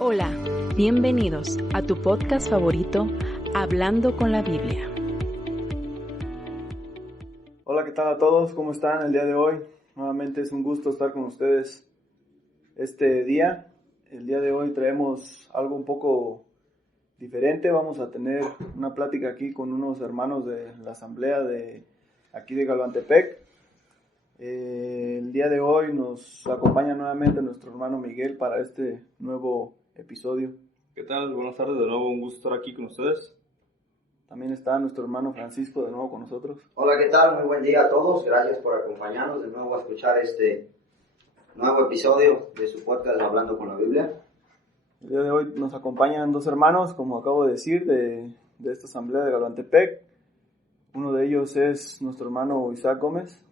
Hola, bienvenidos a tu podcast favorito, Hablando con la Biblia. Hola, ¿qué tal a todos? ¿Cómo están el día de hoy? Nuevamente es un gusto estar con ustedes este día. El día de hoy traemos algo un poco diferente. Vamos a tener una plática aquí con unos hermanos de la asamblea de aquí de Galvantepec. El día de hoy nos acompaña nuevamente nuestro hermano Miguel para este nuevo episodio. ¿Qué tal? Buenas tardes, de nuevo un gusto estar aquí con ustedes. También está nuestro hermano Francisco de nuevo con nosotros. Hola, ¿qué tal? Muy buen día a todos. Gracias por acompañarnos de nuevo a escuchar este nuevo episodio de su podcast Hablando con la Biblia. El día de hoy nos acompañan dos hermanos, como acabo de decir, de esta asamblea de Galvantepec. Uno de ellos es nuestro hermano Isaac Gómez.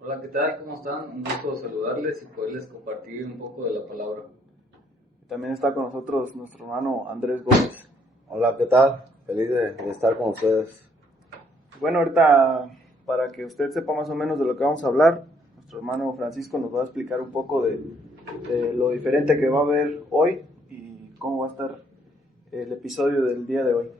Hola, ¿qué tal? ¿Cómo están? Un gusto saludarles y poderles compartir un poco de la palabra. También está con nosotros nuestro hermano Andrés Gómez. Hola, ¿qué tal? Feliz de estar con ustedes. Bueno, ahorita para que usted sepa más o menos de lo que vamos a hablar, nuestro hermano Francisco nos va a explicar un poco de lo diferente que va a haber hoy y cómo va a estar el episodio del día de hoy.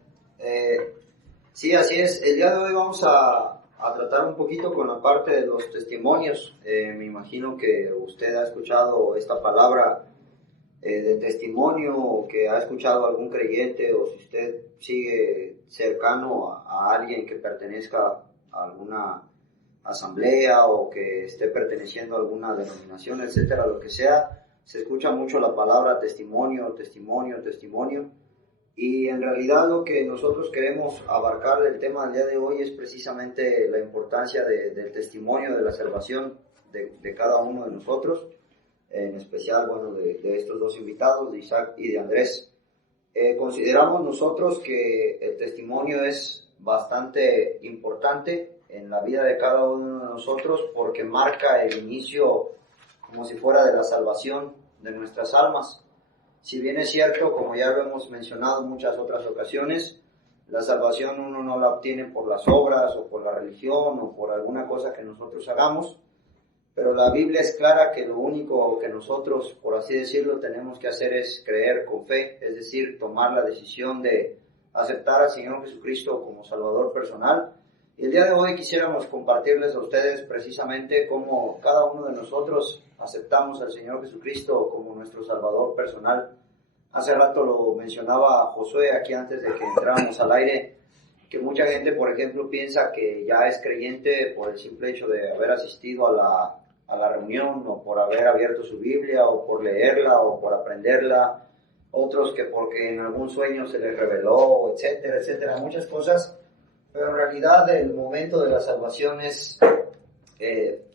Sí, así es. El día de hoy vamos a tratar un poquito con la parte de los testimonios. Me imagino que usted ha escuchado esta palabra de testimonio, o que ha escuchado algún creyente, o si usted sigue cercano a alguien que pertenezca a alguna asamblea o que esté perteneciendo a alguna denominación, etcétera, lo que sea, se escucha mucho la palabra testimonio, testimonio, testimonio. Y en realidad lo que nosotros queremos abarcar del tema del día de hoy es precisamente la importancia del testimonio de la salvación de cada uno de nosotros, en especial, bueno, de estos dos invitados, de Isaac y de Andrés. Consideramos nosotros que el testimonio es bastante importante en la vida de cada uno de nosotros porque marca el inicio como si fuera de la salvación de nuestras almas. Si bien es cierto, como ya lo hemos mencionado en muchas otras ocasiones, la salvación uno no la obtiene por las obras o por la religión o por alguna cosa que nosotros hagamos, pero la Biblia es clara que lo único que nosotros, por así decirlo, tenemos que hacer es creer con fe, es decir, tomar la decisión de aceptar al Señor Jesucristo como Salvador personal. Y el día de hoy quisiéramos compartirles a ustedes precisamente cómo cada uno de nosotros aceptamos al Señor Jesucristo como nuestro Salvador personal. Hace rato lo mencionaba Josué aquí antes de que entráramos al aire, que mucha gente, por ejemplo, piensa que ya es creyente por el simple hecho de haber asistido a la reunión, o por haber abierto su Biblia, o por leerla, o por aprenderla. Otros que porque en algún sueño se les reveló, etcétera, etcétera, muchas cosas. Pero en realidad el momento de la salvación es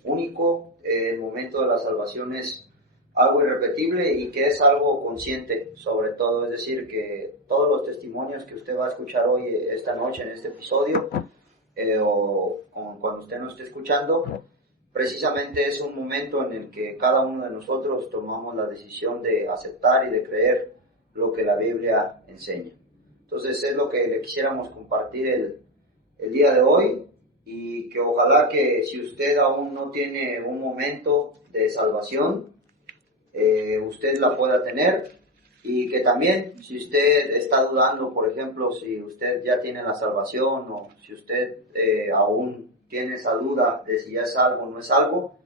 único, el momento de la salvación es algo irrepetible y que es algo consciente sobre todo. Es decir, que todos los testimonios que usted va a escuchar hoy, esta noche, en este episodio, o cuando usted nos esté escuchando, precisamente es un momento en el que cada uno de nosotros tomamos la decisión de aceptar y de creer lo que la Biblia enseña. Entonces es lo que le quisiéramos compartir el día de hoy, y que ojalá que si usted aún no tiene un momento de salvación, usted la pueda tener, y que también si usted está dudando, por ejemplo, si usted ya tiene la salvación, o si usted aún tiene esa duda de si ya es salvo o no es salvo,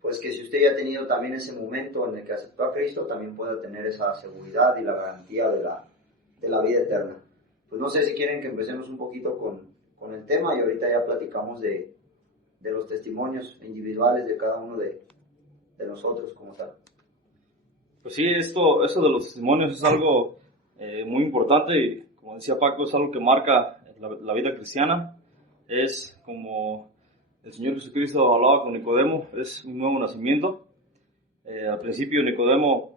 pues que si usted ya ha tenido también ese momento en el que aceptó a Cristo, también pueda tener esa seguridad y la garantía de la vida eterna. Pues no sé si quieren que empecemos un poquito con el tema, y ahorita ya platicamos de los testimonios individuales de cada uno de nosotros como tal. Pues sí, eso de los testimonios es algo muy importante, y como decía Paco, es algo que marca la vida cristiana. Es como el Señor Jesucristo hablaba con Nicodemo, es un nuevo nacimiento. Al principio Nicodemo,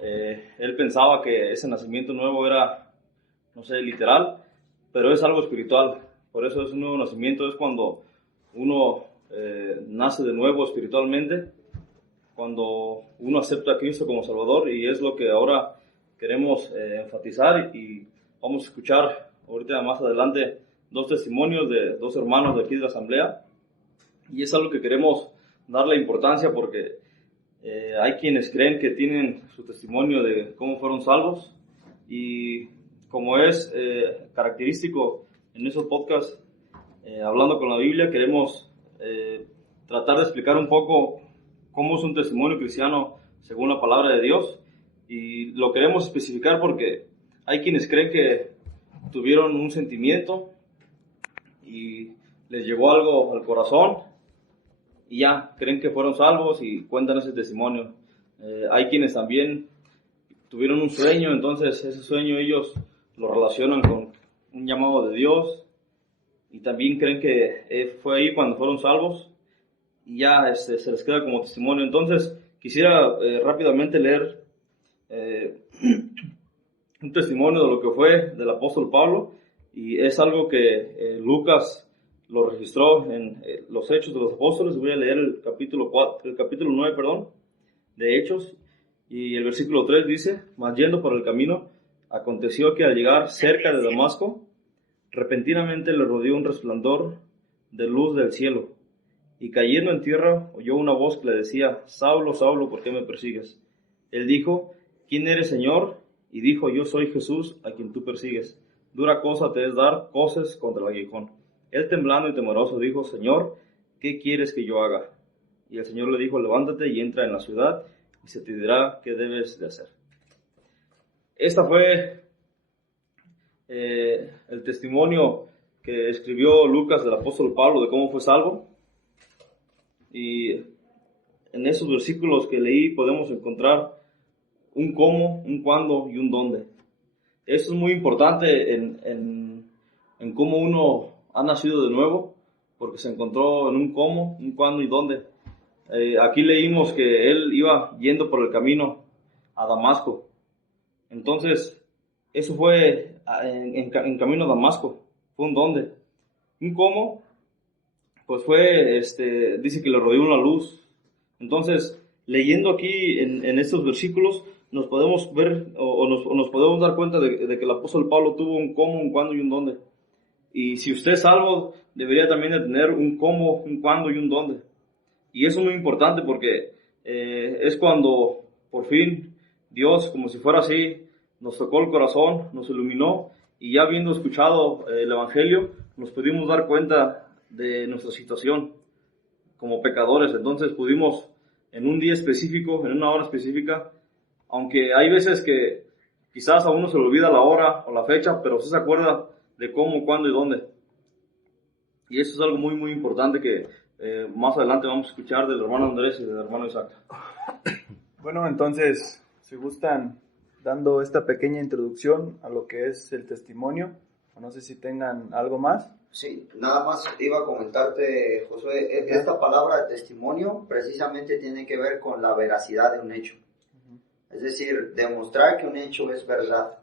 él pensaba que ese nacimiento nuevo era, no sé, literal, pero es algo espiritual. Por eso es un nuevo nacimiento, es cuando uno nace de nuevo espiritualmente, cuando uno acepta a Cristo como Salvador, y es lo que ahora queremos enfatizar, y vamos a escuchar ahorita más adelante dos testimonios de dos hermanos de aquí de la asamblea, y es algo que queremos darle importancia porque Hay quienes creen que tienen su testimonio de cómo fueron salvos, y como es característico en esos podcasts, hablando con la Biblia, queremos tratar de explicar un poco cómo es un testimonio cristiano según la palabra de Dios, y lo queremos especificar porque hay quienes creen que tuvieron un sentimiento y les llegó algo al corazón y ya, creen que fueron salvos y cuentan ese testimonio. Hay quienes también tuvieron un sueño, entonces ese sueño ellos lo relacionan con un llamado de Dios y también creen que fue ahí cuando fueron salvos y ya se les queda como testimonio. Entonces quisiera rápidamente leer un testimonio de lo que fue del apóstol Pablo, y es algo que Lucas lo registró en los Hechos de los Apóstoles. Voy a leer el capítulo 9, de Hechos, y el versículo 3 dice: mas yendo por el camino, aconteció que al llegar cerca de Damasco, repentinamente le rodeó un resplandor de luz del cielo, y cayendo en tierra oyó una voz que le decía: Saulo, Saulo, ¿por qué me persigues? Él dijo: ¿quién eres, Señor? Y dijo: yo soy Jesús, a quien tú persigues. Dura cosa te es dar coces contra el aguijón. Él, temblando y temeroso, dijo: Señor, ¿qué quieres que yo haga? Y el Señor le dijo: levántate y entra en la ciudad, y se te dirá qué debes de hacer. Esta fue el testimonio que escribió Lucas del apóstol Pablo de cómo fue salvo. Y en esos versículos que leí podemos encontrar un cómo, un cuándo y un dónde. Esto es muy importante en cómo uno ha nacido de nuevo, porque se encontró en un cómo, un cuándo y dónde. Aquí leímos que él iba yendo por el camino a Damasco. Entonces, eso fue en camino a Damasco. Fue un dónde. Un cómo, pues fue, dice que le rodeó una luz. Entonces, leyendo aquí en estos versículos, nos podemos ver o nos podemos dar cuenta de que el apóstol Pablo tuvo un cómo, un cuándo y un dónde. Y si usted es salvo, debería también de tener un cómo, un cuándo y un dónde. Y eso es muy importante porque es cuando por fin Dios, como si fuera así, nos tocó el corazón, nos iluminó, y ya habiendo escuchado el Evangelio, nos pudimos dar cuenta de nuestra situación como pecadores. Entonces pudimos, en un día específico, en una hora específica, aunque hay veces que quizás a uno se le olvida la hora o la fecha, pero sí se acuerda de cómo, cuándo y dónde. Y eso es algo muy, muy importante que más adelante vamos a escuchar del hermano Andrés y del hermano Isaac. Bueno, entonces, si gustan, dando esta pequeña introducción a lo que es el testimonio, no sé si tengan algo más. Sí, nada más iba a comentarte, Josué, esta palabra testimonio precisamente tiene que ver con la veracidad de un hecho. Es decir, demostrar que un hecho es verdad.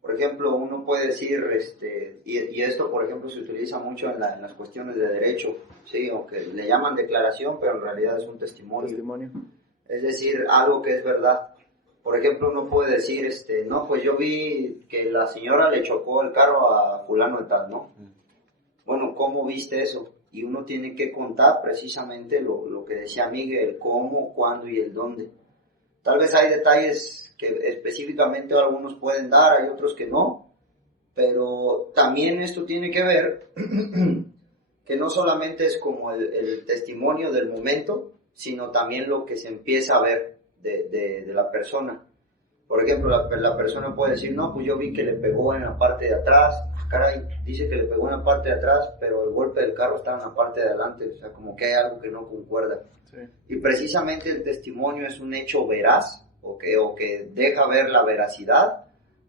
Por ejemplo, uno puede decir, y esto por ejemplo se utiliza mucho en las cuestiones de derecho, ¿sí? Aunque le llaman declaración, pero en realidad es un testimonio. Es decir, algo que es verdad. Por ejemplo, uno puede decir, no, pues yo vi que la señora le chocó el carro a fulano de tal, ¿no? Bueno, ¿cómo viste eso? Y uno tiene que contar precisamente lo que decía Miguel, el cómo, cuándo y el dónde. Tal vez hay detalles que específicamente algunos pueden dar, hay otros que no, pero también esto tiene que ver que no solamente es como el testimonio del momento, sino también lo que se empieza a ver de la persona. Por ejemplo, la persona puede decir, no, pues yo vi que le pegó en la parte de atrás. Caray, dice que le pegó en la parte de atrás, pero el golpe del carro está en la parte de adelante, o sea, como que hay algo que no concuerda. Sí. Y precisamente el testimonio es un hecho veraz, o que deja ver la veracidad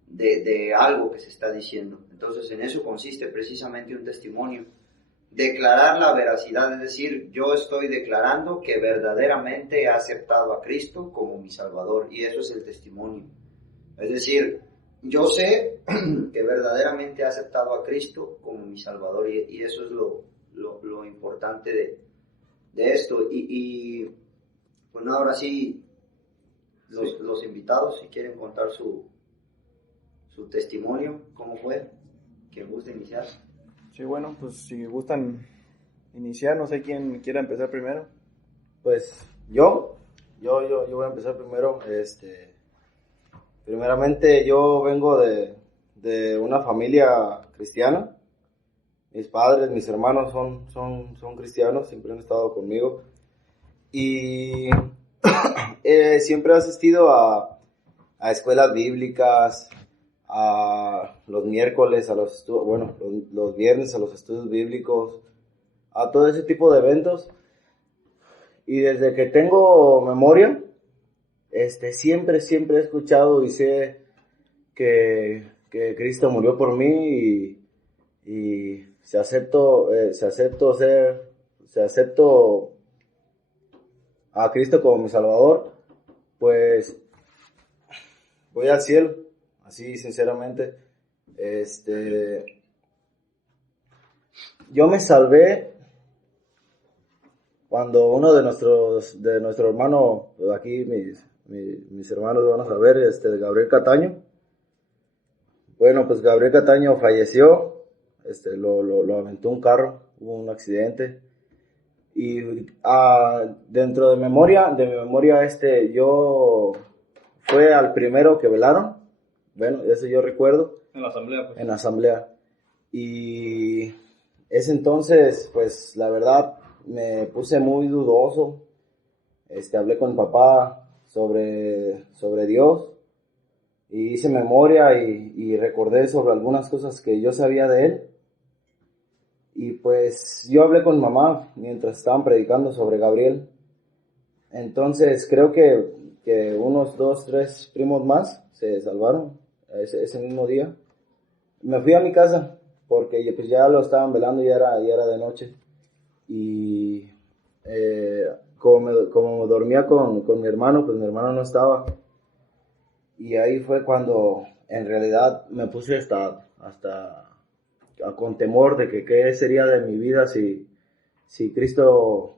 de algo que se está diciendo. Entonces, en eso consiste precisamente un testimonio. Declarar la veracidad, es decir, yo estoy declarando que verdaderamente he aceptado a Cristo como mi Salvador, y eso es el testimonio. Es decir, yo sé que verdaderamente he aceptado a Cristo como mi Salvador, y eso es lo importante de esto. Y bueno, ahora sí, los invitados, si quieren contar su testimonio, ¿cómo fue? ¿Quién gusta iniciar? Sí, bueno, pues si gustan iniciar, no sé quién quiera empezar primero. Pues yo, yo voy a empezar primero. Primeramente, yo vengo de una familia cristiana. Mis padres, mis hermanos son cristianos, siempre han estado conmigo. Y siempre he asistido a escuelas bíblicas, a los miércoles, los viernes a los estudios bíblicos, a todo ese tipo de eventos. Y desde que tengo memoria, siempre he escuchado y sé que Cristo murió por mí y si acepto a Cristo como mi Salvador, pues voy al cielo, así sinceramente. Yo me salvé cuando uno de nuestro hermano, aquí mis hermanos van a saber, Gabriel Cataño. Bueno, pues Gabriel Cataño falleció, lo aventó un carro, hubo un accidente. Y dentro de mi memoria, yo fue al primero que velaron, bueno, eso yo recuerdo. En la asamblea, pues. En la asamblea. Y ese entonces, pues la verdad, me puse muy dudoso. Hablé con mi papá sobre Dios y hice memoria y recordé sobre algunas cosas que yo sabía de él. Y pues yo hablé con mamá mientras estaban predicando sobre Gabriel. Entonces creo que unos 2, 3 primos más se salvaron ese mismo día. Me fui a mi casa porque pues ya lo estaban velando, ya era de noche. Y como dormía con mi hermano, pues mi hermano no estaba. Y ahí fue cuando en realidad me puse hasta con temor de que qué sería de mi vida si Cristo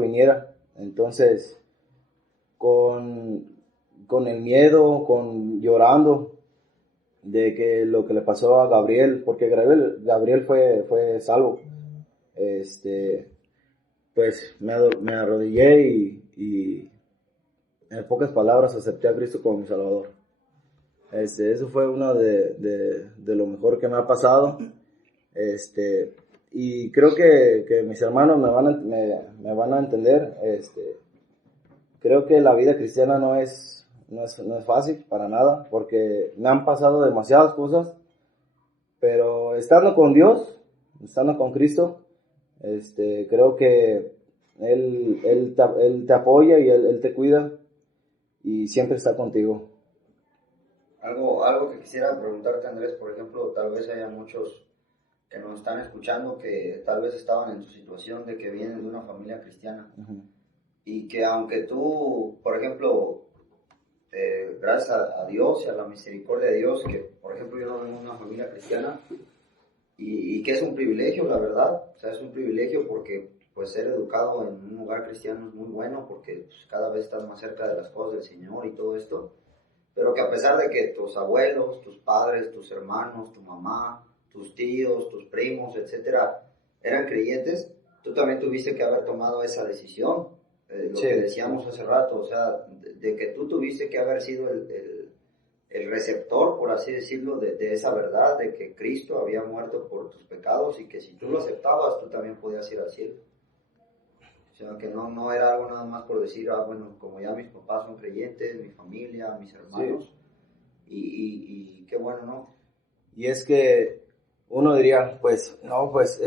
viniera. Entonces, con el miedo, llorando de que lo que le pasó a Gabriel, porque Gabriel fue salvo, pues me arrodillé y en pocas palabras acepté a Cristo como mi Salvador. Eso fue una de lo mejor que me ha pasado. Y creo que mis hermanos me van a entender. Creo que la vida cristiana no es fácil para nada, porque me han pasado demasiadas cosas, pero estando con Dios, estando con Cristo, creo que Él te apoya y Él te cuida y siempre está contigo. Algo que quisiera preguntarte, Andrés, por ejemplo, tal vez haya muchos que nos están escuchando que tal vez estaban en tu situación de que vienen de una familia cristiana. Uh-huh. Y que aunque tú, por ejemplo, gracias a Dios y a la misericordia de Dios, que por ejemplo yo no vengo de una familia cristiana, y que es un privilegio, la verdad, o sea, es un privilegio porque pues ser educado en un lugar cristiano es muy bueno, porque pues, cada vez estás más cerca de las cosas del Señor y todo esto, pero que a pesar de que tus abuelos, tus padres, tus hermanos, tu mamá, tus tíos, tus primos, etcétera, eran creyentes, tú también tuviste que haber tomado esa decisión, lo que decíamos hace rato, o sea, de que tú tuviste que haber sido el receptor, por así decirlo, de esa verdad, de que Cristo había muerto por tus pecados y que si tú lo aceptabas, tú también podías ir al cielo. O sea, que no era algo nada más por decir, bueno, como ya mis papás son creyentes, mi familia, mis hermanos, y qué bueno, ¿no? Y es que uno diría, pues, no, pues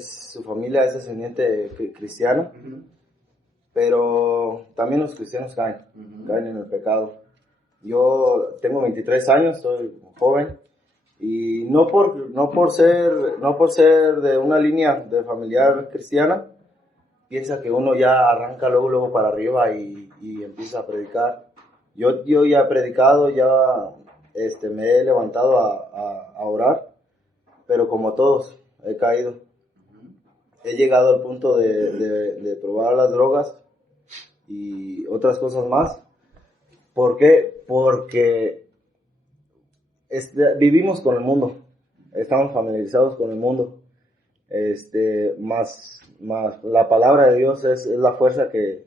su familia es descendiente cristiana, uh-huh. Pero también los cristianos caen en el pecado. Yo tengo 23 años, soy joven, y no por ser de una línea de familiar cristiana, piensa que uno ya arranca luego para arriba y empieza a predicar. Yo ya he predicado, ya me he levantado a orar, pero como todos, he caído. He llegado al punto de probar las drogas y otras cosas más. ¿Por qué? Porque vivimos con el mundo, estamos familiarizados con el mundo, más la palabra de Dios es la fuerza que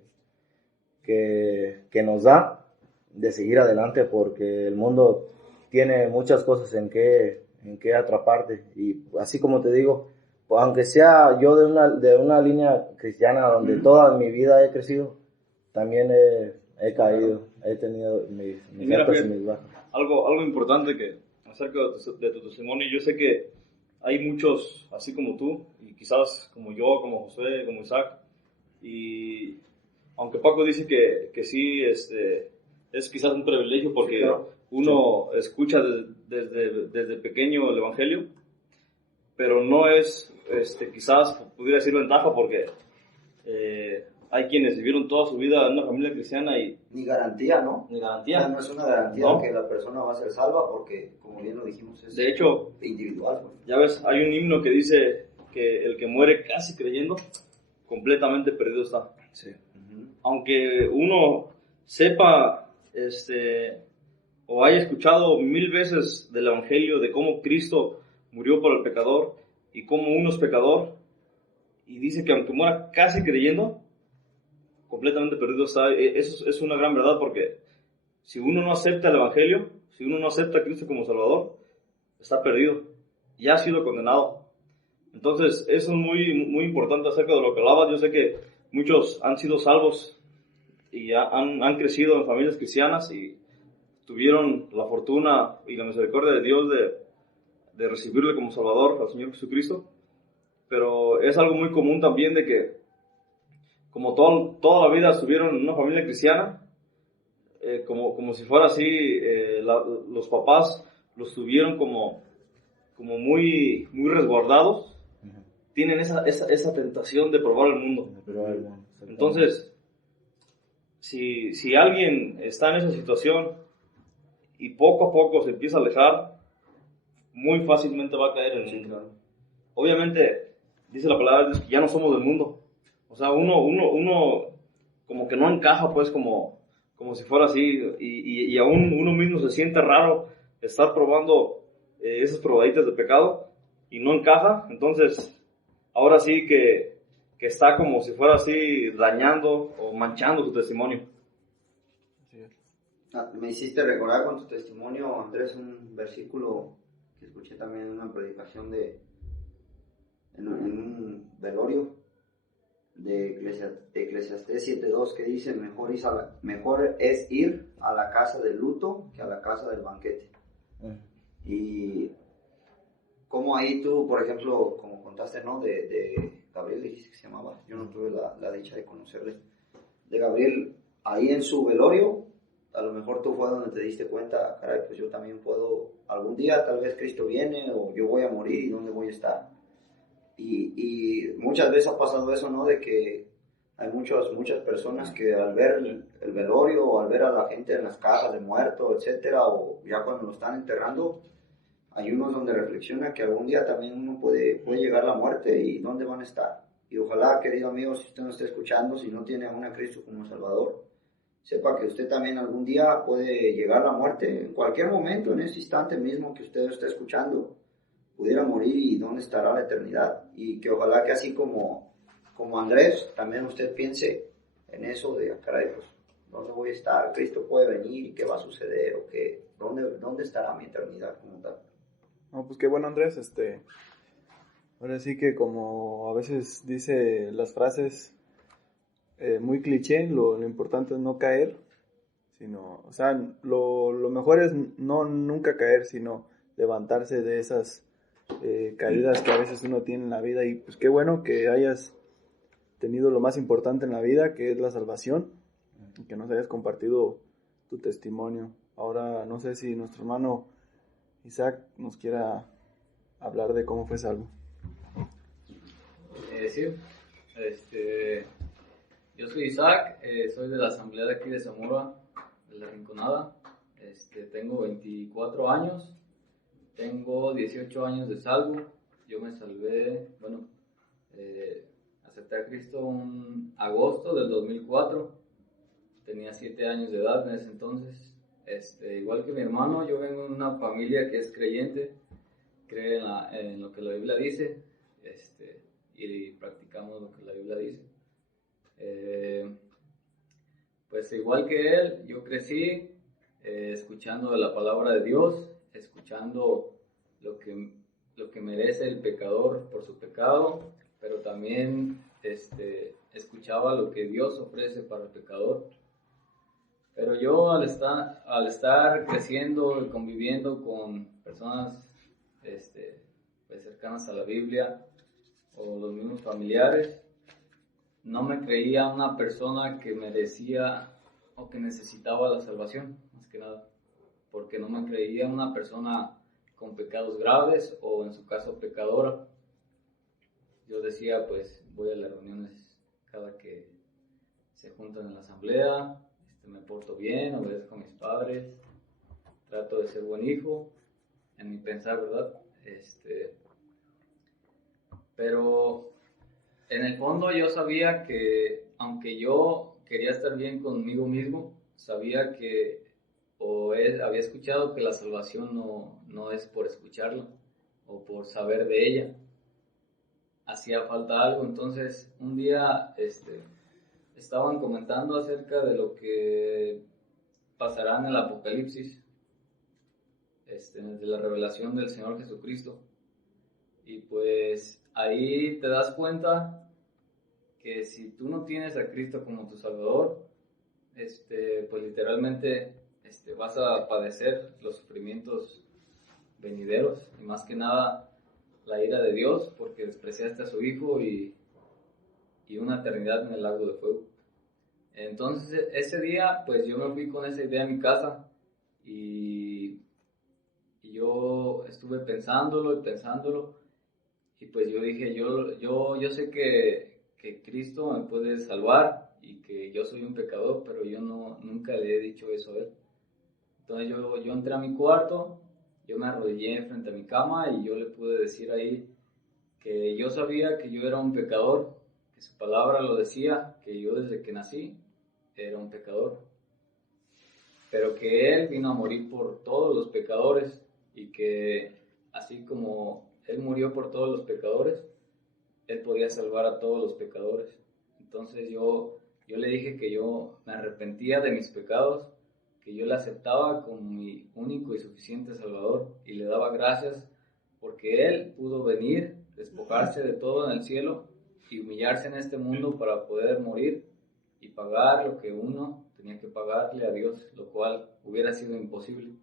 que nos da de seguir adelante, porque el mundo tiene muchas cosas en que atraparte. Y así como te digo, pues, aunque sea yo de una línea cristiana donde toda mi vida he crecido, también he caído, he tenido mis altas y mis bajas. Algo importante que acerca de tu testimonio, yo sé que hay muchos así como tú, y quizás como yo, como José, como Isaac, y aunque Paco dice que sí, es quizás un privilegio porque sí, claro, uno escucha desde pequeño el Evangelio, pero no es, quizás pudiera decir ventaja porque hay quienes vivieron toda su vida en una familia cristiana y... Ni garantía, ¿no? Ni garantía. O sea, no es una garantía, ¿no?, que la persona va a ser salva porque, como bien lo dijimos, es de hecho, individual. Ya ves, hay un himno que dice que el que muere casi creyendo, completamente perdido está. Sí. Aunque uno sepa, o haya escuchado 1000 veces del Evangelio de cómo Cristo murió por el pecador y cómo uno es pecador, y dice que aunque muera casi creyendo, completamente perdido está. Eso es una gran verdad, porque si uno no acepta el Evangelio, si uno no acepta a Cristo como Salvador, está perdido, ya ha sido condenado. Entonces, eso es muy, muy importante acerca de lo que hablabas. Yo sé que muchos han sido salvos y han crecido en familias cristianas y tuvieron la fortuna y la misericordia de Dios de recibirle como Salvador al Señor Jesucristo. Pero es algo muy común también de que, como toda la vida estuvieron en una familia cristiana, como si fuera así, los papás los tuvieron como muy, muy resguardados, tienen esa tentación de probar el mundo. Entonces, si alguien está en esa situación y poco a poco se empieza a alejar, muy fácilmente va a caer en el mundo. Obviamente, dice la palabra, ya no somos del mundo. O sea, uno como que no encaja, pues, como si fuera así, y aún uno mismo se siente raro estar probando esas probaditas de pecado y no encaja. Entonces, ahora sí que está como si fuera así dañando o manchando su testimonio. Me hiciste recordar con tu testimonio, Andrés, un versículo que escuché también en una predicación en un velorio de Eclesiastés 7:2, que dice: mejor es ir a la casa del luto que a la casa del banquete. Y como ahí tú, por ejemplo, como contaste, ¿no?, de Gabriel, dijiste que se llamaba, yo no tuve la dicha de conocerle, de Gabriel, ahí en su velorio, a lo mejor tú fue donde te diste cuenta, caray, pues yo también puedo, algún día tal vez Cristo viene, o yo voy a morir, ¿y dónde voy a estar? Y muchas veces ha pasado eso, ¿no?, de que hay muchas personas que al ver el velorio, o al ver a la gente en las cajas de muertos, etcétera, o ya cuando lo están enterrando, hay unos donde reflexiona que algún día también uno puede llegar a la muerte, y dónde van a estar. Y ojalá, querido amigo, si usted nos está escuchando, si no tiene aún a Cristo como Salvador, sepa que usted también algún día puede llegar a la muerte, en cualquier momento, en ese instante mismo que usted está escuchando, pudiera morir, y dónde estará la eternidad. Y que ojalá que así como Andrés, también usted piense en eso de, caray, pues, ¿dónde voy a estar? Cristo puede venir, ¿y qué va a suceder? ¿O qué? ¿Dónde estará mi eternidad como tal? No, pues qué bueno, Andrés, ahora sí que, como a veces dice las frases, muy cliché, lo importante es no caer, sino, o sea, lo mejor es nunca caer, sino levantarse de esas caídas que a veces uno tiene en la vida. Y pues qué bueno que hayas tenido lo más importante en la vida, que es la salvación, y que nos hayas compartido tu testimonio. Ahora no sé si nuestro hermano Isaac nos quiera hablar de cómo fue salvo. Sí, yo soy Isaac, soy de la asamblea de aquí de Zamora, de la Rinconada. Tengo 24 años, tengo 18 años de salvo. Yo me salvé, acepté a Cristo en agosto del 2004, tenía 7 años de edad en ese entonces. Igual que mi hermano, yo vengo de una familia que es creyente, cree en lo que la Biblia dice, y practicamos lo que la Biblia dice. Pues igual que él, yo crecí escuchando la palabra de Dios, escuchando lo que merece el pecador por su pecado, pero también escuchaba lo que Dios ofrece para el pecador. Pero yo al estar creciendo y conviviendo con personas pues cercanas a la Biblia o los mismos familiares, no me creía una persona que merecía o que necesitaba la salvación, más que nada, porque no me creía una persona con pecados graves o en su caso pecadora. Yo decía, pues voy a las reuniones cada que se juntan en la asamblea, me porto bien, obedezco a mis padres, trato de ser buen hijo, en mi pensar, ¿verdad? Pero en el fondo yo sabía que, aunque yo quería estar bien conmigo mismo, sabía que, había escuchado que la salvación no es por escucharla o por saber de ella. Hacía falta algo. Entonces un día estaban comentando acerca de lo que pasará en el Apocalipsis, de la revelación del Señor Jesucristo. Y pues ahí te das cuenta que si tú no tienes a Cristo como tu Salvador, pues literalmente vas a padecer los sufrimientos venideros y más que nada la ira de Dios porque despreciaste a su Hijo y una eternidad en el lago de fuego. Entonces ese día pues yo me fui con esa idea a mi casa y yo estuve pensándolo y pues yo dije, yo sé que Cristo me puede salvar y que yo soy un pecador, pero yo nunca le he dicho eso a él. Entonces yo entré a mi cuarto, yo me arrodillé frente a mi cama y yo le pude decir ahí que yo sabía que yo era un pecador, que su palabra lo decía, que yo desde que nací era un pecador, pero que Él vino a morir por todos los pecadores y que así como Él murió por todos los pecadores, Él podía salvar a todos los pecadores. Entonces yo le dije que yo me arrepentía de mis pecados, que yo le aceptaba como mi único y suficiente Salvador y le daba gracias porque Él pudo venir, despojarse de todo en el cielo y humillarse en este mundo para poder morir y pagar lo que uno tenía que pagarle a Dios, lo cual hubiera sido imposible.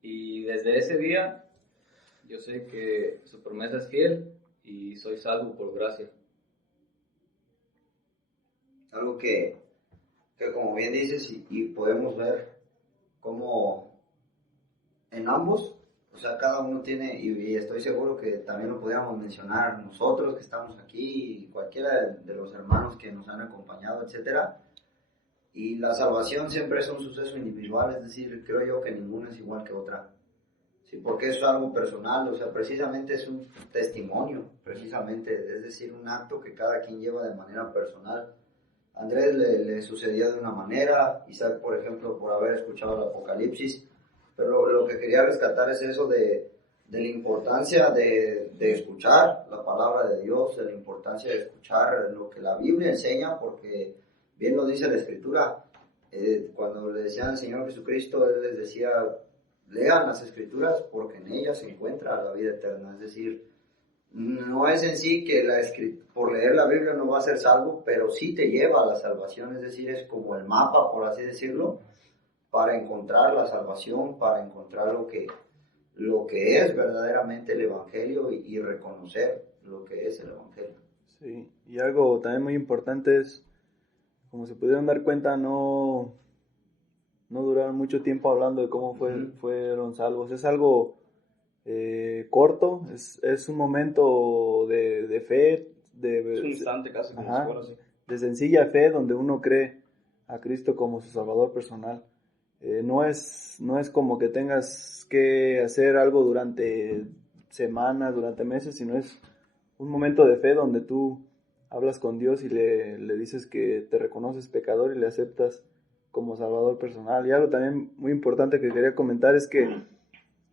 Y desde ese día yo sé que su promesa es fiel y soy salvo por gracia. Algo que como bien dices y podemos ver cómo en ambos, o sea, cada uno tiene, y estoy seguro que también lo podríamos mencionar nosotros que estamos aquí y cualquiera de los hermanos que nos han acompañado, etcétera. Y la salvación siempre es un suceso individual, es decir, creo yo que ninguna es igual que otra. Sí, porque eso es algo personal, o sea, precisamente es un testimonio, precisamente, es decir, un acto que cada quien lleva de manera personal. A Andrés le sucedió de una manera, Isaac, por ejemplo, por haber escuchado el Apocalipsis, pero lo que quería rescatar es eso de la importancia de escuchar la palabra de Dios, de la importancia de escuchar lo que la Biblia enseña, porque bien lo dice la Escritura, cuando le decían al Señor Jesucristo, Él les decía, lean las Escrituras porque en ellas se encuentra la vida eterna, es decir, no es en sí que por leer la Biblia no va a ser salvo, pero sí te lleva a la salvación, es decir, es como el mapa, por así decirlo, para encontrar la salvación, para encontrar lo que es verdaderamente el Evangelio y reconocer lo que es el Evangelio. Sí, y algo también muy importante es, como se pudieron dar cuenta, no duraron mucho tiempo hablando de cómo fueron salvos. Es algo corto, es un momento de fe, es un instante casi, como si fuera así. De sencilla fe donde uno cree a Cristo como su Salvador personal. No es como que tengas que hacer algo durante semanas, durante meses, sino es un momento de fe donde tú hablas con Dios y le dices que te reconoces pecador y le aceptas como Salvador personal. Y algo también muy importante que quería comentar es que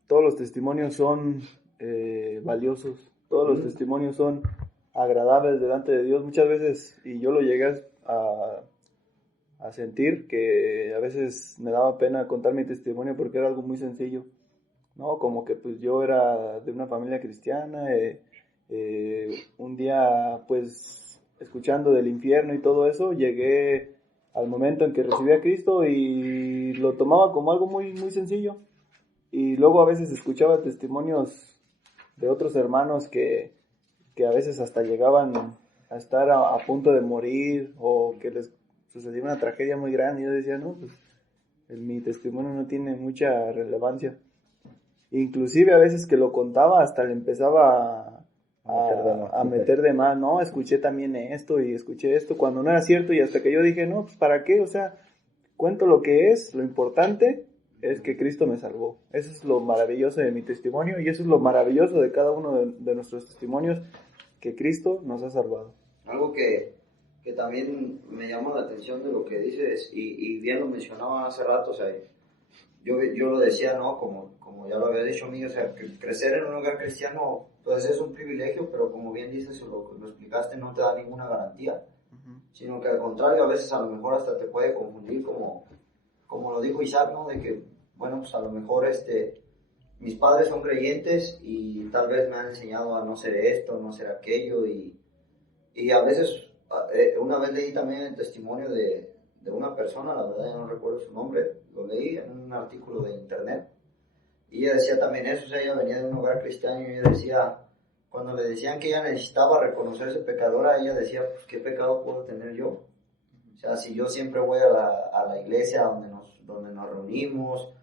todos los testimonios son valiosos, todos los testimonios son agradables delante de Dios. Muchas veces, y yo lo llegué a a sentir, que a veces me daba pena contar mi testimonio porque era algo muy sencillo, ¿no? Como que pues yo era de una familia cristiana, un día pues escuchando del infierno y todo eso, llegué al momento en que recibí a Cristo y lo tomaba como algo muy, muy sencillo. Y luego a veces escuchaba testimonios de otros hermanos que a veces hasta llegaban a estar a punto de morir o que les sucedía una tragedia muy grande y yo decía, no, pues mi testimonio no tiene mucha relevancia. Inclusive a veces que lo contaba hasta le empezaba a meter de más, no, escuché también esto y escuché esto, cuando no era cierto, y hasta que yo dije, no, pues ¿para qué? O sea, cuento lo que es, lo importante es que Cristo me salvó. Eso es lo maravilloso de mi testimonio y eso es lo maravilloso de cada uno de nuestros testimonios, que Cristo nos ha salvado. Algo que también me llama la atención de lo que dices, y bien lo mencionaba hace rato, o sea, yo lo decía, ¿no? Como ya lo había dicho Miguel, o sea, que crecer en un hogar cristiano, pues es un privilegio, pero como bien dices, lo explicaste, no te da ninguna garantía, sino que al contrario, a veces a lo mejor hasta te puede confundir, como lo dijo Isaac, ¿no? De que, bueno, pues a lo mejor mis padres son creyentes y tal vez me han enseñado a no ser esto, no ser aquello, y a veces, una vez leí también el testimonio de una persona, la verdad ya no recuerdo su nombre, lo leí en un artículo de internet, y ella decía también eso, o sea, ella venía de un hogar cristiano y ella decía, cuando le decían que ella necesitaba reconocerse pecadora, ella decía, pues ¿qué pecado puedo tener yo? O sea, si yo siempre voy a la iglesia donde nos reunimos,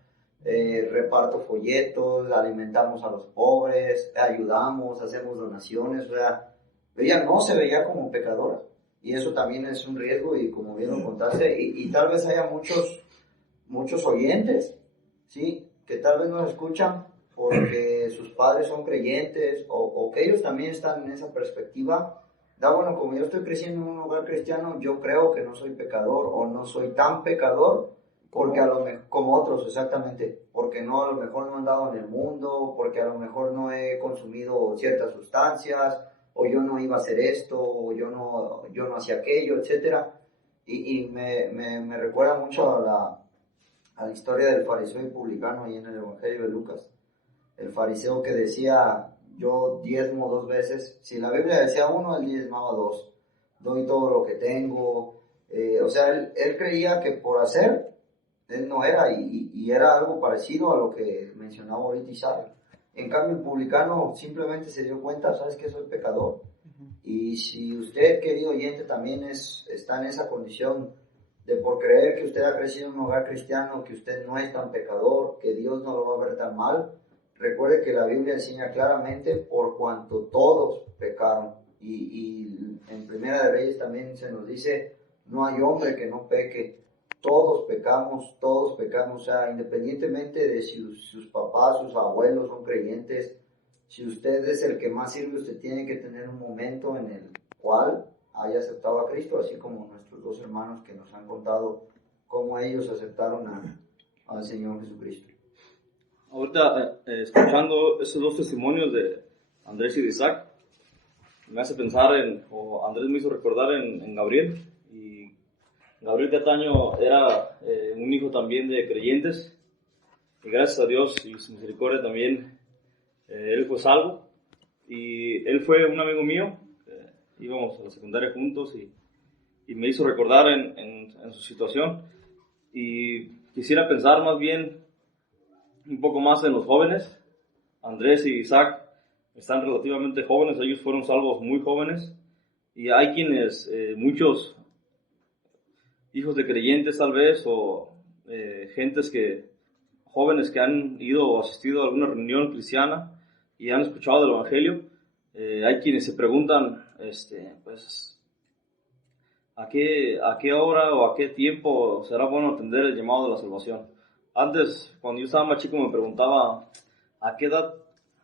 reparto folletos, alimentamos a los pobres, ayudamos, hacemos donaciones, o sea, ella no se veía como pecadora, y eso también es un riesgo, y como bien lo contaste, y tal vez haya muchos oyentes, ¿sí? Que tal vez nos escuchan porque sus padres son creyentes, o que ellos también están en esa perspectiva. Bueno, como yo estoy creciendo en un hogar cristiano, yo creo que no soy pecador, o no soy tan pecador, porque a lo mejor, como otros, exactamente, porque no, a lo mejor no he andado en el mundo, porque a lo mejor no he consumido ciertas sustancias, o yo no iba a hacer esto, o yo no hacía aquello, etcétera. Y me recuerda mucho a la historia del fariseo y publicano ahí en el Evangelio de Lucas. El fariseo que decía, yo diezmo 2 veces, si la Biblia decía 1, él diezmaba 2, doy todo lo que tengo, o sea, él creía que por hacer, él no era, y era algo parecido a lo que mencionaba ahorita Isaac. En cambio, el publicano simplemente se dio cuenta, ¿sabes qué? Soy pecador. Y si usted, querido oyente, también está en esa condición de por creer que usted ha crecido en un hogar cristiano, que usted no es tan pecador, que Dios no lo va a ver tan mal, recuerde que la Biblia enseña claramente por cuanto todos pecaron. Y en Primera de Reyes también se nos dice, no hay hombre que no peque. Todos pecamos, o sea, independientemente de si sus papás, sus abuelos son creyentes, si usted es el que más sirve, usted tiene que tener un momento en el cual haya aceptado a Cristo, así como nuestros 2 hermanos que nos han contado cómo ellos aceptaron al Señor Jesucristo. Ahorita, escuchando esos 2 testimonios de Andrés y de Isaac, me hace pensar Andrés me hizo recordar en Gabriel. Y Gabriel Cataño era un hijo también de creyentes, y gracias a Dios y su misericordia también, él fue salvo, y él fue un amigo mío, íbamos a la secundaria juntos, y me hizo recordar en su situación, y quisiera pensar más bien un poco más en los jóvenes. Andrés y Isaac están relativamente jóvenes, ellos fueron salvos muy jóvenes, y hay quienes, muchos hijos de creyentes tal vez, o jóvenes que han ido o asistido a alguna reunión cristiana y han escuchado del Evangelio, hay quienes se preguntan, pues, ¿a qué hora o a qué tiempo será bueno atender el llamado de la salvación? Antes, cuando yo estaba más chico, me preguntaba, ¿a qué edad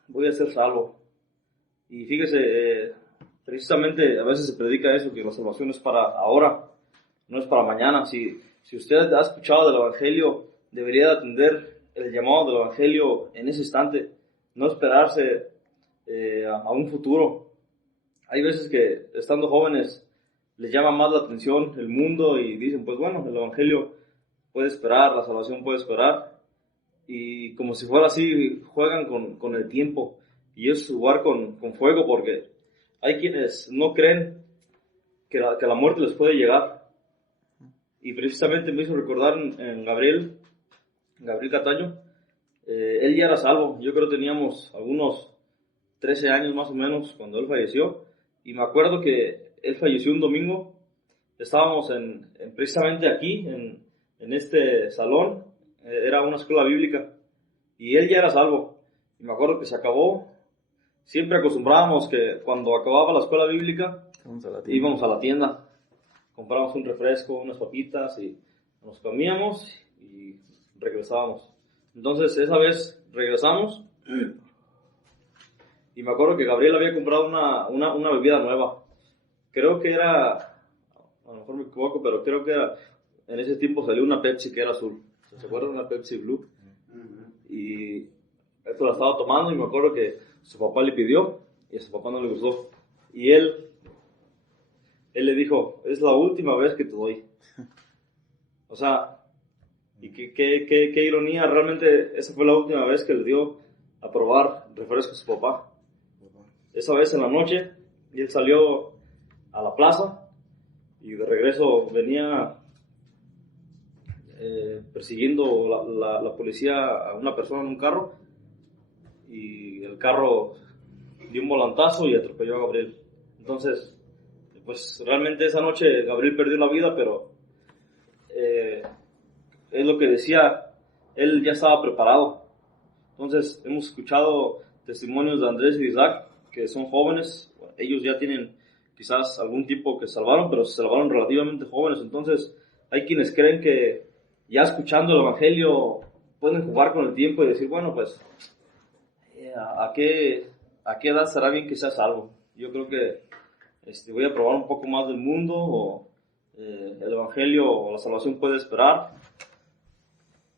voy a ser salvo? Y fíjese, precisamente a veces se predica eso, que la salvación es para ahora, no es para mañana. Si usted ha escuchado del Evangelio, debería de atender el llamado del Evangelio en ese instante, no esperarse a un futuro. Hay veces que, estando jóvenes, les llama más la atención el mundo y dicen, pues bueno, el evangelio puede esperar, la salvación puede esperar, y como si fuera así, juegan con el tiempo, y es jugar con fuego, porque hay quienes no creen que la muerte les puede llegar. Y precisamente me hizo recordar en Gabriel Cataño. Él ya era salvo. Yo creo que teníamos algunos 13 años más o menos cuando él falleció. Y me acuerdo que él falleció un domingo. Estábamos precisamente aquí, en este salón. Era una escuela bíblica. Y él ya era salvo. Y me acuerdo que se acabó. Siempre acostumbrábamos que cuando acababa la escuela bíblica, íbamos a la tienda. Comprábamos un refresco, unas papitas y nos comíamos y regresábamos. Entonces esa vez regresamos y me acuerdo que Gabriel había comprado una bebida nueva. Creo que era, a lo mejor me equivoco, pero creo que era, en ese tiempo salió una Pepsi que era azul. ¿Se acuerdan? Una Pepsi Blue. Y esto la estaba tomando y me acuerdo que su papá le pidió y a su papá no le gustó. Y él le dijo, es la última vez que te doy. O sea, y qué ironía, realmente esa fue la última vez que le dio a probar refresco a su papá. Esa vez en la noche, y él salió a la plaza y de regreso venía persiguiendo la policía a una persona en un carro, y el carro dio un volantazo y atropelló a Gabriel. Entonces, pues realmente esa noche Gabriel perdió la vida, pero es lo que decía, él ya estaba preparado. Entonces hemos escuchado testimonios de Andrés y de Isaac, que son jóvenes. Ellos ya tienen quizás algún tiempo que se salvaron, pero se salvaron relativamente jóvenes. Entonces hay quienes creen que ya escuchando el evangelio pueden jugar con el tiempo y decir, bueno, pues ¿a qué edad será bien que sea salvo? Yo creo que voy a probar un poco más del mundo, o el evangelio o la salvación puede esperar,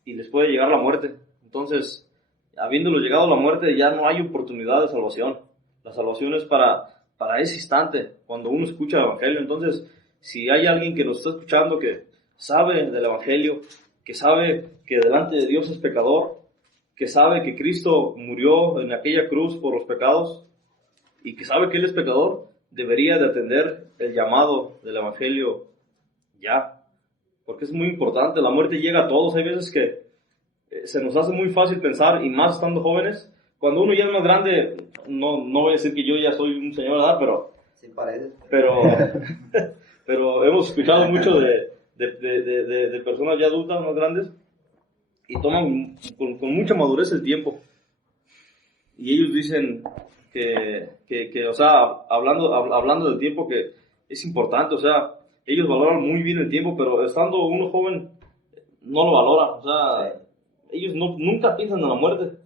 y les puede llegar la muerte. Entonces, habiéndolo llegado a la muerte, ya no hay oportunidad de salvación. La salvación es para ese instante, cuando uno escucha el evangelio. Entonces, si hay alguien que nos está escuchando que sabe del evangelio, que sabe que delante de Dios es pecador, que sabe que Cristo murió en aquella cruz por los pecados, y que sabe que Él es pecador, debería de atender el llamado del evangelio ya, porque es muy importante. La muerte llega a todos. Hay veces que se nos hace muy fácil pensar, y más estando jóvenes. Cuando uno ya es más grande, no voy a decir que yo ya soy un señor de edad, pero sí parece. Pero hemos escuchado mucho de personas ya adultas, más grandes, y toman con mucha madurez el tiempo, y ellos dicen que o sea, hablando del tiempo, que es importante. O sea, ellos valoran muy bien el tiempo, pero estando uno joven no lo valora. O sea, ellos nunca piensan en la muerte,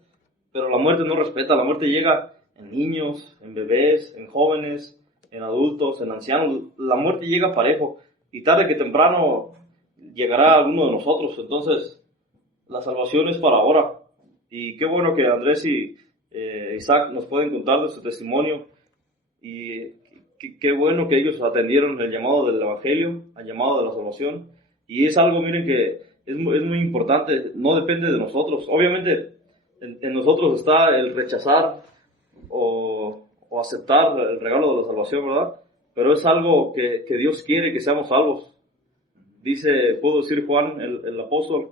pero la muerte no respeta. La muerte llega en niños, en bebés, en jóvenes, en adultos, en ancianos. La muerte llega parejo, y tarde que temprano llegará a alguno de nosotros. Entonces, la salvación es para ahora. Y qué bueno que Andrés y Isaac nos pueden contar de su testimonio, y qué bueno que ellos atendieron el llamado del evangelio, al llamado de la salvación. Y es algo, miren, que es muy importante. No depende de nosotros. Obviamente en nosotros está el rechazar o aceptar el regalo de la salvación, ¿verdad? Pero es algo que Dios quiere que seamos salvos. Puedo decir Juan el apóstol,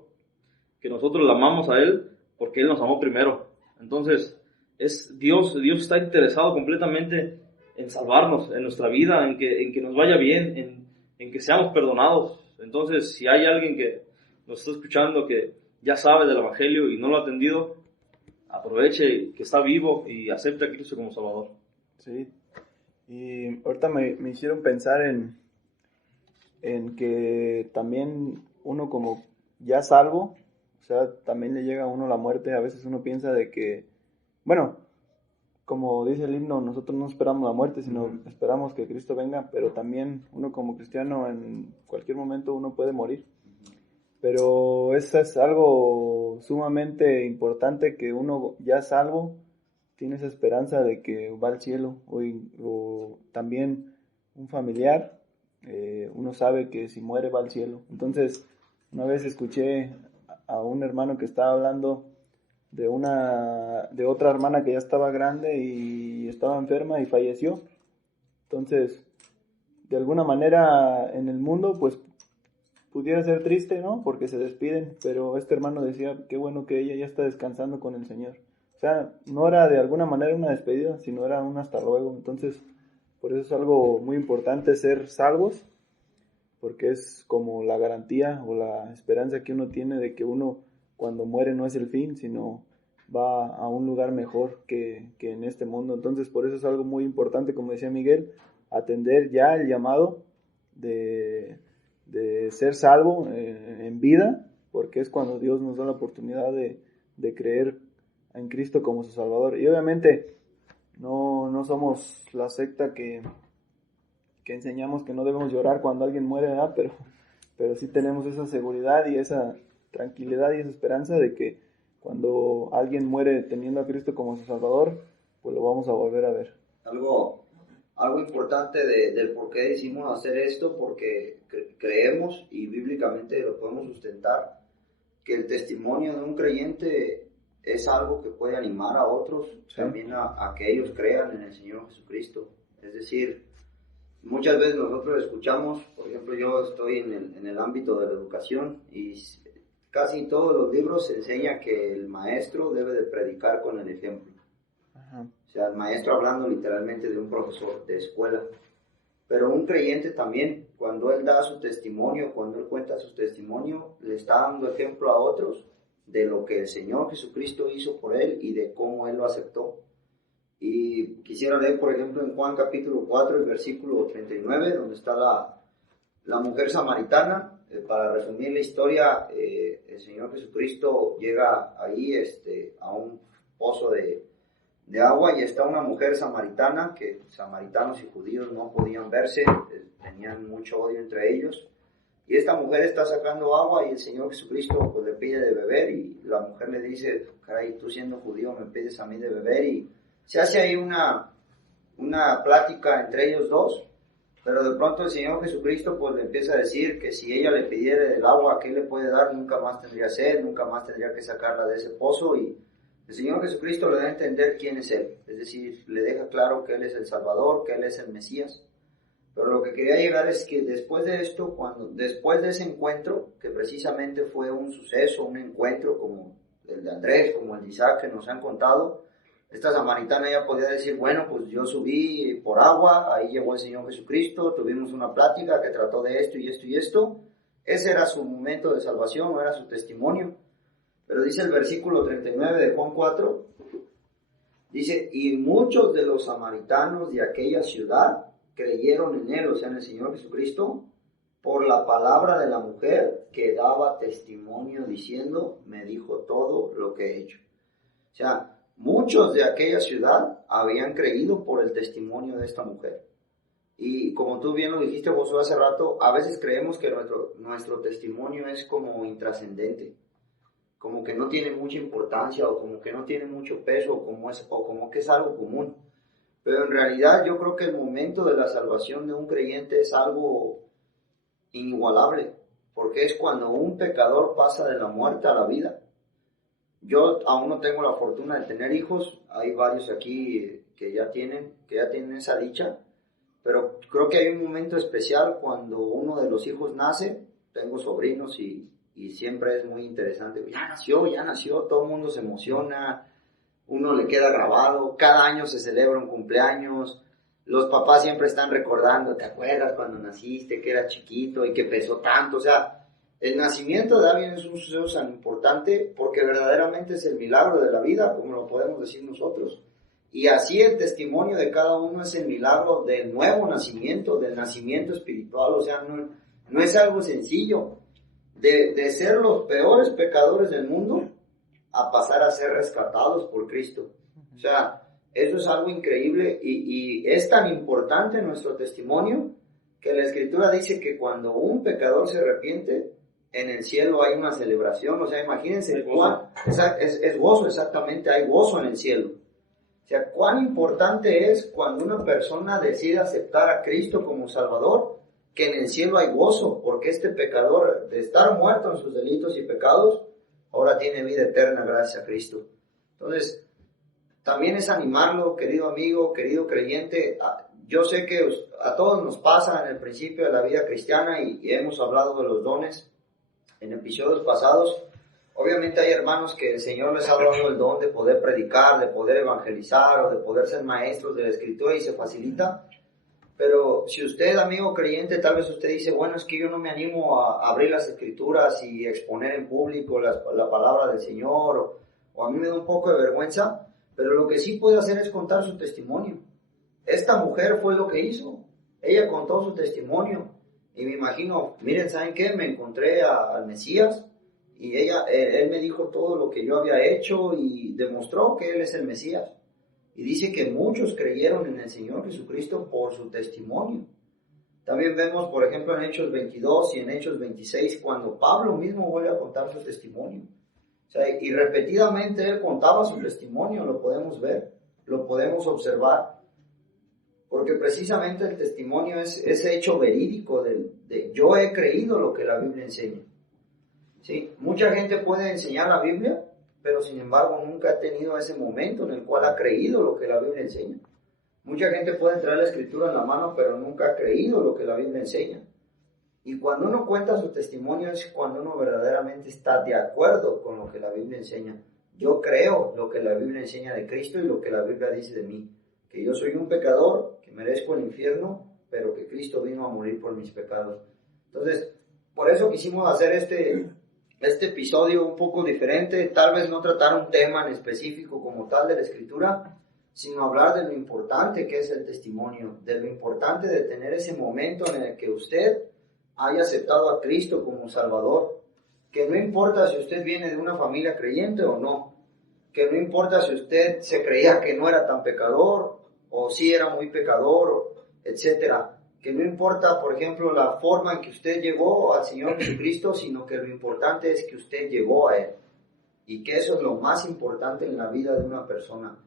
que nosotros le amamos a Él porque Él nos amó primero. Entonces, Dios está interesado completamente en salvarnos, en nuestra vida, en que nos vaya bien, en que seamos perdonados. Entonces, si hay alguien que nos está escuchando que ya sabe del evangelio y no lo ha atendido, aproveche que está vivo y acepte a Cristo como Salvador. Sí, y ahorita me hicieron pensar en que también uno, como ya salvo, o sea, también le llega a uno la muerte. A veces uno piensa de que, bueno, como dice el himno, nosotros no esperamos la muerte, sino esperamos que Cristo venga, pero también uno como cristiano en cualquier momento uno puede morir. Pero eso es algo sumamente importante, que uno ya salvo tiene esa esperanza de que va al cielo, o también un familiar uno sabe que si muere va al cielo. Entonces, una vez escuché a un hermano que estaba hablando de otra hermana que ya estaba grande y estaba enferma y falleció. Entonces, de alguna manera en el mundo, pues pudiera ser triste, ¿no? Porque se despiden, pero este hermano decía, qué bueno que ella ya está descansando con el Señor. O sea, no era de alguna manera una despedida, sino era un hasta luego. Entonces, por eso es algo muy importante ser salvos, porque es como la garantía o la esperanza que uno tiene de que uno cuando muere no es el fin, sino va a un lugar mejor que en este mundo. Entonces, por eso es algo muy importante, como decía Miguel, atender ya el llamado de ser salvo en vida, porque es cuando Dios nos da la oportunidad de creer en Cristo como su Salvador. Y obviamente no somos la secta que enseñamos que no debemos llorar cuando alguien muere, ¿verdad? Pero sí tenemos esa seguridad y esa tranquilidad y esa esperanza de que cuando alguien muere teniendo a Cristo como su Salvador, pues lo vamos a volver a ver. Algo importante del por qué decimos hacer esto, porque creemos y bíblicamente lo podemos sustentar, que el testimonio de un creyente es algo que puede animar a otros, sí, también a que ellos crean en el Señor Jesucristo. Es decir, muchas veces nosotros escuchamos, por ejemplo, yo estoy en el ámbito de la educación y casi todos los libros se enseña que el maestro debe de predicar con el ejemplo. Ajá. O sea, el maestro hablando literalmente de un profesor de escuela. Pero un creyente también, cuando él da su testimonio, cuando él cuenta su testimonio, le está dando ejemplo a otros de lo que el Señor Jesucristo hizo por él y de cómo él lo aceptó. Y quisiera leer, por ejemplo, en Juan capítulo 4, el versículo 39, donde está la mujer samaritana. Para resumir la historia, el Señor Jesucristo llega ahí a un pozo de agua y está una mujer samaritana, que samaritanos y judíos no podían verse, tenían mucho odio entre ellos, y esta mujer está sacando agua y el Señor Jesucristo pues le pide de beber y la mujer le dice, caray, tú siendo judío me pides a mí de beber, y se hace ahí una plática entre ellos dos, pero de pronto el Señor Jesucristo pues le empieza a decir que si ella le pidiera del agua que Él le puede dar, nunca más tendría sed, nunca más tendría que sacarla de ese pozo, y el Señor Jesucristo le da a entender quién es Él, es decir, le deja claro que Él es el Salvador, que Él es el Mesías. Pero lo que quería llegar es que después de esto, después de ese encuentro, que precisamente fue un suceso, un encuentro como el de Andrés, como el de Isaac que nos han contado, esta samaritana ya podía decir, bueno, pues yo subí por agua, ahí llegó el Señor Jesucristo, tuvimos una plática que trató de esto y esto y esto. Ese era su momento de salvación, no era su testimonio. Pero dice el versículo 39 de Juan 4, dice, y muchos de los samaritanos de aquella ciudad creyeron en Él, o sea, en el Señor Jesucristo, por la palabra de la mujer que daba testimonio diciendo, me dijo todo lo que he hecho. O sea, muchos de aquella ciudad habían creído por el testimonio de esta mujer. Y como tú bien lo dijiste, Josué, hace rato, a veces creemos que nuestro testimonio es como intrascendente, como que no tiene mucha importancia o como que no tiene mucho peso o como que es algo común. Pero en realidad yo creo que el momento de la salvación de un creyente es algo inigualable, porque es cuando un pecador pasa de la muerte a la vida. Yo aún no tengo la fortuna de tener hijos, hay varios aquí que ya tienen esa dicha, pero creo que hay un momento especial cuando uno de los hijos nace. Tengo sobrinos y siempre es muy interesante, ya nació, todo el mundo se emociona, uno le queda grabado, cada año se celebra un cumpleaños, los papás siempre están recordando, ¿te acuerdas cuando naciste, que eras chiquito y que pesó tanto? O sea, el nacimiento de alguien es un suceso tan importante porque verdaderamente es el milagro de la vida, como lo podemos decir nosotros. Y así el testimonio de cada uno es el milagro del nuevo nacimiento, del nacimiento espiritual. O sea, no es algo sencillo. De ser los peores pecadores del mundo a pasar a ser rescatados por Cristo. O sea, eso es algo increíble y es tan importante nuestro testimonio que la Escritura dice que cuando un pecador se arrepiente, en el cielo hay una celebración. O sea, imagínense es gozo, exactamente, hay gozo en el cielo. O sea, cuán importante es cuando una persona decide aceptar a Cristo como Salvador, que en el cielo hay gozo, porque este pecador, de estar muerto en sus delitos y pecados, ahora tiene vida eterna gracias a Cristo. Entonces, también es animarlo, querido amigo, querido creyente. Yo sé que a todos nos pasa en el principio de la vida cristiana y hemos hablado de los dones en episodios pasados. Obviamente hay hermanos que el Señor les ha dado el don de poder predicar, de poder evangelizar o de poder ser maestros de la Escritura y se facilita. Pero si usted, amigo creyente, tal vez usted dice, bueno, es que yo no me animo a abrir las Escrituras y exponer en público la palabra del Señor, o a mí me da un poco de vergüenza, pero lo que sí puede hacer es contar su testimonio. Esta mujer fue lo que hizo. Ella contó su testimonio. Y me imagino, miren, ¿saben qué? Me encontré al Mesías y él me dijo todo lo que yo había hecho y demostró que Él es el Mesías. Y dice que muchos creyeron en el Señor Jesucristo por su testimonio. También vemos, por ejemplo, en Hechos 22 y en Hechos 26, cuando Pablo mismo vuelve a contar su testimonio. O sea, y repetidamente él contaba su testimonio, lo podemos ver, lo podemos observar. Porque precisamente el testimonio es ese hecho verídico de yo he creído lo que la Biblia enseña. ¿Sí? Mucha gente puede enseñar la Biblia, pero sin embargo nunca ha tenido ese momento en el cual ha creído lo que la Biblia enseña. Mucha gente puede traer la Escritura en la mano, pero nunca ha creído lo que la Biblia enseña. Y cuando uno cuenta su testimonio es cuando uno verdaderamente está de acuerdo con lo que la Biblia enseña. Yo creo lo que la Biblia enseña de Cristo y lo que la Biblia dice de mí. Que yo soy un pecador, que merezco el infierno, pero que Cristo vino a morir por mis pecados. Entonces, por eso quisimos hacer este episodio un poco diferente, tal vez no tratar un tema en específico como tal de la Escritura, sino hablar de lo importante que es el testimonio, de lo importante de tener ese momento en el que usted haya aceptado a Cristo como Salvador, que no importa si usted viene de una familia creyente o no, que no importa si usted se creía que no era tan pecador, o si era muy pecador, etcétera. Que no importa, por ejemplo, la forma en que usted llegó al Señor Jesucristo, sino que lo importante es que usted llegó a Él. Y que eso es lo más importante en la vida de una persona.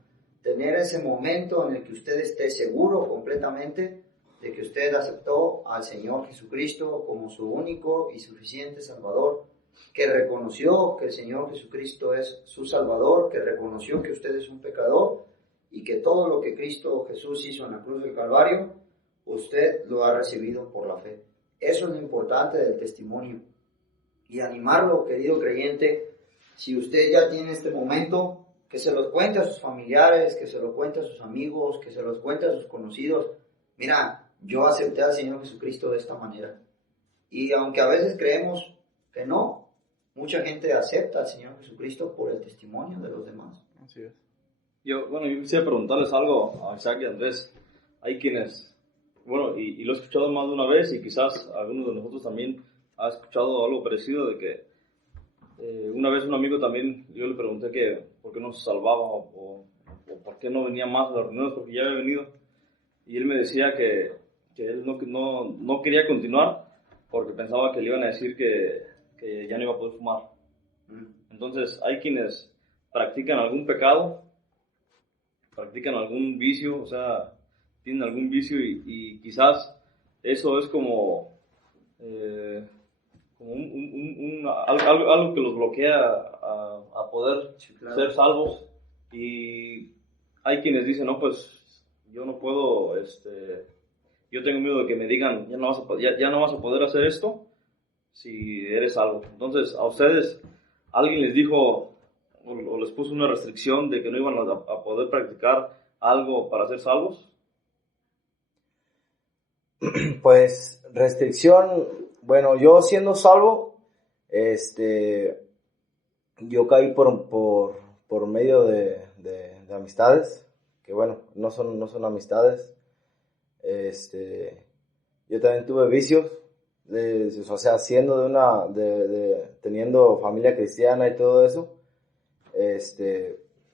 Tener ese momento en el que usted esté seguro completamente de que usted aceptó al Señor Jesucristo como su único y suficiente Salvador. Que reconoció que el Señor Jesucristo es su Salvador, que reconoció que usted es un pecador y que todo lo que Cristo Jesús hizo en la cruz del Calvario, usted lo ha recibido por la fe. Eso es lo importante del testimonio. Y animarlo, querido creyente, si usted ya tiene este momento, que se los cuente a sus familiares, que se lo cuente a sus amigos, que se los cuente a sus conocidos. Mira, yo acepté al Señor Jesucristo de esta manera. Y aunque a veces creemos que no, mucha gente acepta al Señor Jesucristo por el testimonio de los demás. Así es. Yo quisiera preguntarles algo a Isaac y Andrés. Hay quienes, y lo he escuchado más de una vez y quizás algunos de nosotros también ha escuchado algo parecido de que una vez un amigo también, yo le pregunté que por qué no se salvaba o por qué no venía más a las reuniones porque ya había venido. Y él me decía que él no quería continuar porque pensaba que le iban a decir que ya no iba a poder fumar. Entonces, hay quienes practican algún pecado, practican algún vicio, o sea, tienen algún vicio y quizás eso es como algo que los bloquea a poder ser salvos. Y hay quienes dicen, no, pues yo no puedo, yo tengo miedo de que me digan, ya no vas a poder hacer esto si eres salvo. Entonces, a ustedes, ¿alguien les dijo o les puso una restricción de que no iban a poder practicar algo para ser salvos? Pues, restricción, bueno, yo siendo salvo, yo caí por medio de amistades, que bueno, no son amistades. Yo también tuve vicios, o sea, siendo teniendo familia cristiana y todo eso,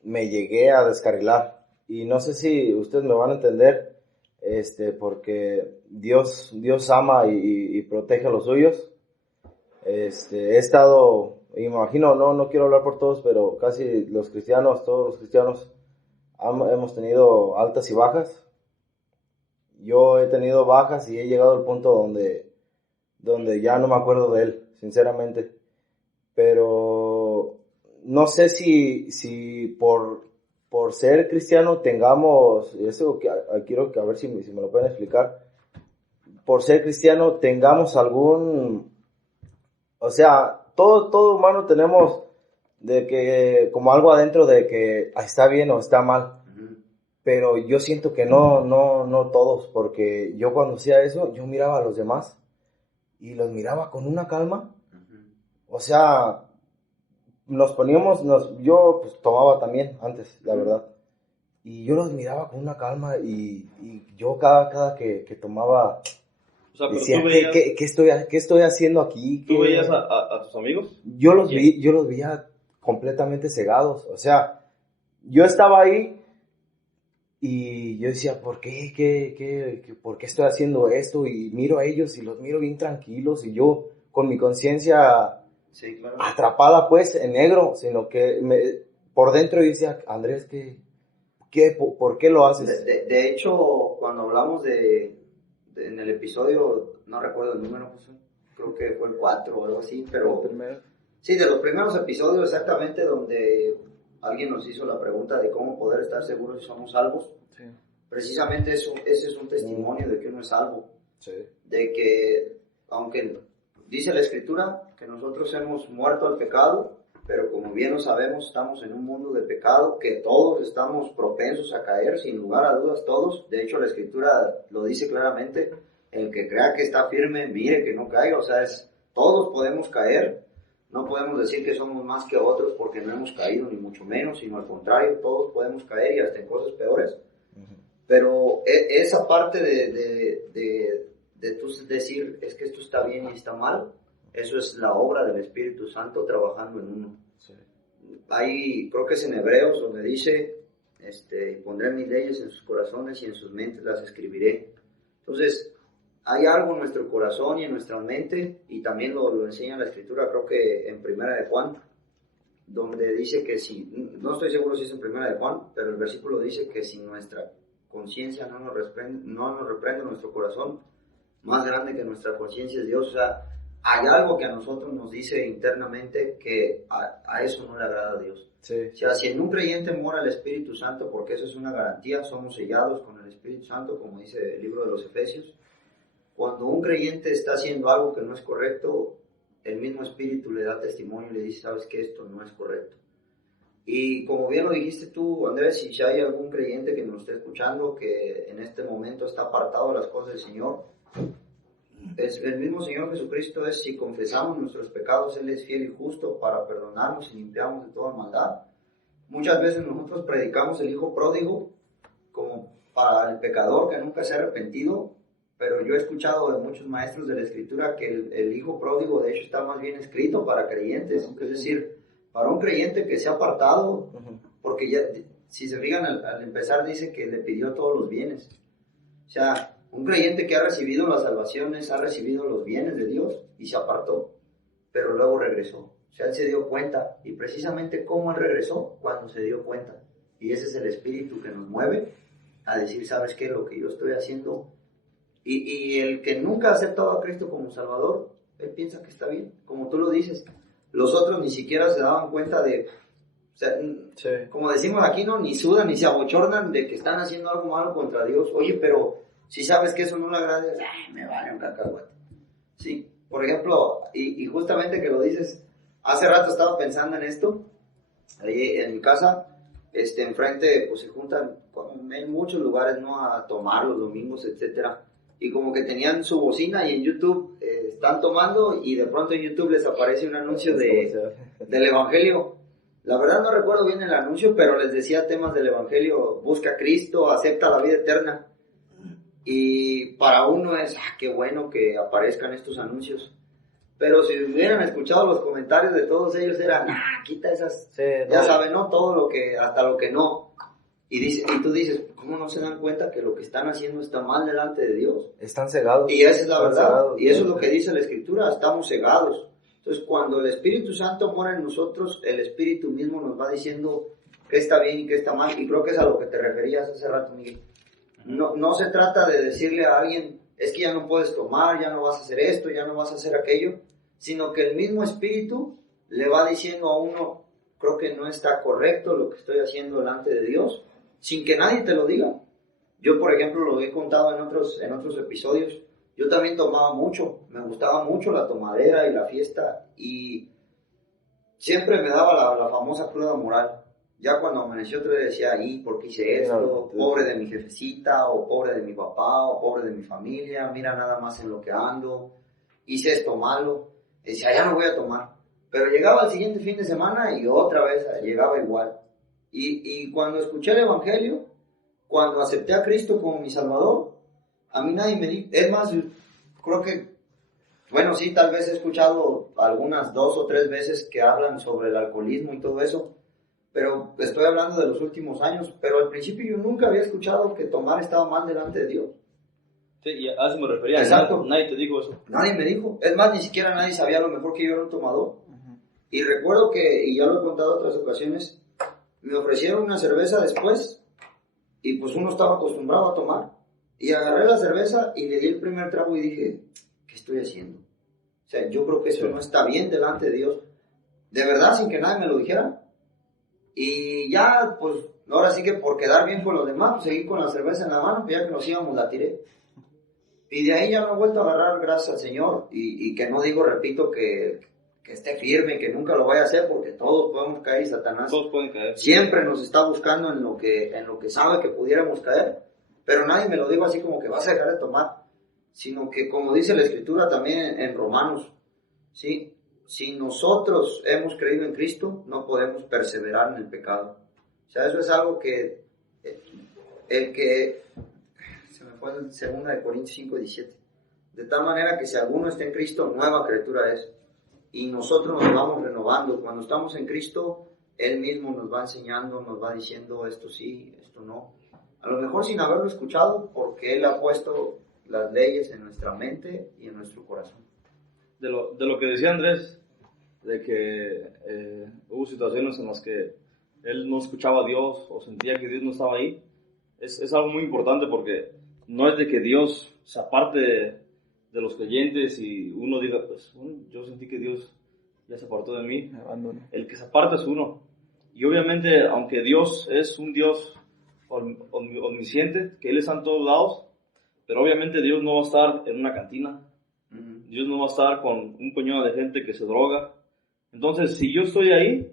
me llegué a descarrilar. Y no sé si ustedes me van a entender, porque Dios ama y protege a los suyos. He estado, imagino, no quiero hablar por todos, pero casi todos los cristianos hemos tenido altas y bajas. yo he tenido bajas y he llegado al punto donde ya no me acuerdo de él, sinceramente. Pero no sé si por ser cristiano tengamos, eso quiero que a ver si me lo pueden explicar, por ser cristiano tengamos algún, o sea, todo humano tenemos de que como algo adentro de que está bien o está mal, pero yo siento que no todos, porque yo cuando hacía eso, yo miraba a los demás y los miraba con una calma, o sea, yo pues tomaba también antes, la verdad, y yo los miraba con una calma y yo cada que tomaba, O sea, pero decía, tú veías, ¿qué estoy haciendo aquí? ¿tú veías a tus amigos? Yo los veía completamente cegados, o sea, yo estaba ahí y yo decía, ¿por qué? ¿Por qué estoy haciendo esto? Y miro a ellos y los miro bien tranquilos y yo con mi conciencia Sí, claro. atrapada pues en negro, sino que por dentro yo decía, Andrés, ¿por qué lo haces? De hecho, cuando hablamos en el episodio, no recuerdo el número, José, creo que fue el 4 o algo así, pero sí, de los primeros episodios exactamente, donde alguien nos hizo la pregunta de cómo poder estar seguros si somos salvos. Sí. Precisamente ese es un testimonio de que uno es salvo. Sí. De que, aunque dice la Escritura que nosotros hemos muerto al pecado, pero como bien lo sabemos, estamos en un mundo de pecado, que todos estamos propensos a caer, sin lugar a dudas, todos. De hecho, la Escritura lo dice claramente, el que crea que está firme, mire que no caiga. O sea, todos podemos caer. No podemos decir que somos más que otros porque no hemos caído, ni mucho menos, sino al contrario, todos podemos caer y hasta en cosas peores. Pero esa parte de tú decir, es que esto está bien y está mal, eso es la obra del Espíritu Santo trabajando en uno. Sí. Ahí, creo que es en Hebreos donde dice, pondré mis leyes en sus corazones y en sus mentes las escribiré. Entonces, hay algo en nuestro corazón y en nuestra mente, y también lo enseña la Escritura, creo que en Primera de Juan, donde dice que no estoy seguro si es en Primera de Juan, pero el versículo dice que si nuestra conciencia no nos reprende nuestro corazón, más grande que nuestra conciencia es Dios. O sea, hay algo que a nosotros nos dice internamente que a eso no le agrada a Dios. Sí. O sea, si en un creyente mora el Espíritu Santo, porque eso es una garantía, somos sellados con el Espíritu Santo, como dice el libro de los Efesios. Cuando un creyente está haciendo algo que no es correcto, el mismo Espíritu le da testimonio y le dice, sabes que esto no es correcto. Y como bien lo dijiste tú, Andrés, si hay algún creyente que nos esté escuchando que en este momento está apartado de las cosas del Señor, el mismo Señor Jesucristo si confesamos nuestros pecados, Él es fiel y justo para perdonarnos y limpiarnos de toda maldad. Muchas veces nosotros predicamos el hijo pródigo como para el pecador que nunca se ha arrepentido, pero yo he escuchado de muchos maestros de la Escritura que el hijo pródigo de hecho está más bien escrito para creyentes, es decir, para un creyente que se ha apartado, porque ya, si se fijan al empezar dice que le pidió todos los bienes. O sea, un creyente que ha recibido las salvaciones, ha recibido los bienes de Dios y se apartó, pero luego regresó. O sea, él se dio cuenta, y precisamente cómo él regresó, cuando se dio cuenta. Y ese es el Espíritu que nos mueve a decir, ¿sabes qué? Lo que yo estoy haciendo. Y el que nunca ha aceptado a Cristo como Salvador, él piensa que está bien, como tú lo dices. Los otros ni siquiera se daban cuenta de, o sea, sí, como decimos aquí, no, ni sudan ni se abochornan de que están haciendo algo malo contra Dios. Oye, pero si sabes que eso no le agrada, me vale un cacahuete. Sí, por ejemplo, y justamente que lo dices, hace rato estaba pensando en esto, ahí en mi casa, enfrente, pues se juntan en muchos lugares, ¿no? A tomar los domingos, etcétera. Y como que tenían su bocina y en YouTube están tomando y de pronto en YouTube les aparece un anuncio del Evangelio. La verdad no recuerdo bien el anuncio, pero les decía temas del Evangelio, busca a Cristo, acepta la vida eterna. Y para uno es, qué bueno que aparezcan estos anuncios. Pero si hubieran escuchado los comentarios de todos ellos eran, quita esas, sí, ya saben, ¿no? Todo lo que, hasta lo que no. Y tú dices, ¿cómo no se dan cuenta que lo que están haciendo está mal delante de Dios? Están cegados. Y esa es la verdad. Cegados, y eso es lo que dice la Escritura, estamos cegados. Entonces, cuando el Espíritu Santo mora en nosotros, el Espíritu mismo nos va diciendo qué está bien y qué está mal. Y creo que es a lo que te referías hace rato, Miguel. No se trata de decirle a alguien, es que ya no puedes tomar, ya no vas a hacer esto, ya no vas a hacer aquello, sino que el mismo Espíritu le va diciendo a uno, creo que no está correcto lo que estoy haciendo delante de Dios, sin que nadie te lo diga. Yo, por ejemplo, lo he contado en otros episodios, yo también tomaba mucho, me gustaba mucho la tomadera y la fiesta, y siempre me daba la famosa cruda moral. Ya cuando amaneció otro día decía, ¿por qué hice esto? Pobre de mi jefecita, o pobre de mi papá, o pobre de mi familia, mira nada más en lo que ando, hice esto malo. Decía, ya no voy a tomar. Pero llegaba el siguiente fin de semana y otra vez llegaba igual. Y cuando escuché el Evangelio, cuando acepté a Cristo como mi Salvador, a mí nadie me dijo, es más, creo que, bueno, sí, tal vez he escuchado algunas 2 o 3 veces que hablan sobre el alcoholismo y todo eso, pero estoy hablando de los últimos años, pero al principio yo nunca había escuchado que tomar estaba mal delante de Dios. Sí, y a eso me refería. Exacto. Nadie te dijo eso. Nadie me dijo. Es más, ni siquiera nadie sabía a lo mejor que yo era un tomador. Y recuerdo que, y ya lo he contado en otras ocasiones, me ofrecieron una cerveza después, y pues uno estaba acostumbrado a tomar. Y agarré la cerveza y le di el primer trago y dije, ¿qué estoy haciendo? O sea, yo creo que eso no está bien delante de Dios. De verdad, sin que nadie me lo dijera. Y ya, pues, ahora sí que por quedar bien con los demás, pues seguí con la cerveza en la mano, pues ya que nos íbamos la tiré. Y de ahí ya no he vuelto a agarrar, gracias al Señor. Y que no digo, repito, que esté firme, que nunca lo vaya a hacer, porque todos podemos caer y Satanás Todos pueden caer. siempre nos está buscando en lo que sabe que pudiéramos caer. Pero nadie me lo dijo así como que vas a dejar de tomar, sino que como dice la Escritura también en Romanos, ¿sí? Si nosotros hemos creído en Cristo, no podemos perseverar en el pecado. O sea, eso es algo que se me fue en 2 Corintios 5:17. De tal manera que si alguno está en Cristo, nueva criatura es. Y nosotros nos vamos renovando. Cuando estamos en Cristo, Él mismo nos va enseñando, nos va diciendo esto sí, esto no. A lo mejor sin haberlo escuchado, porque Él ha puesto las leyes en nuestra mente y en nuestro corazón. De lo que decía Andrés, de que hubo situaciones en las que él no escuchaba a Dios o sentía que Dios no estaba ahí, es algo muy importante, porque no es de que Dios se aparte de los creyentes y uno diga, pues yo sentí que Dios ya se apartó de mí. Me abandono. El que se aparta es uno. Y obviamente, aunque Dios es un Dios omnisciente, que Él está en todos lados, pero obviamente Dios no va a estar en una cantina. Dios no va a estar con un puñado de gente que se droga. Entonces, si yo estoy ahí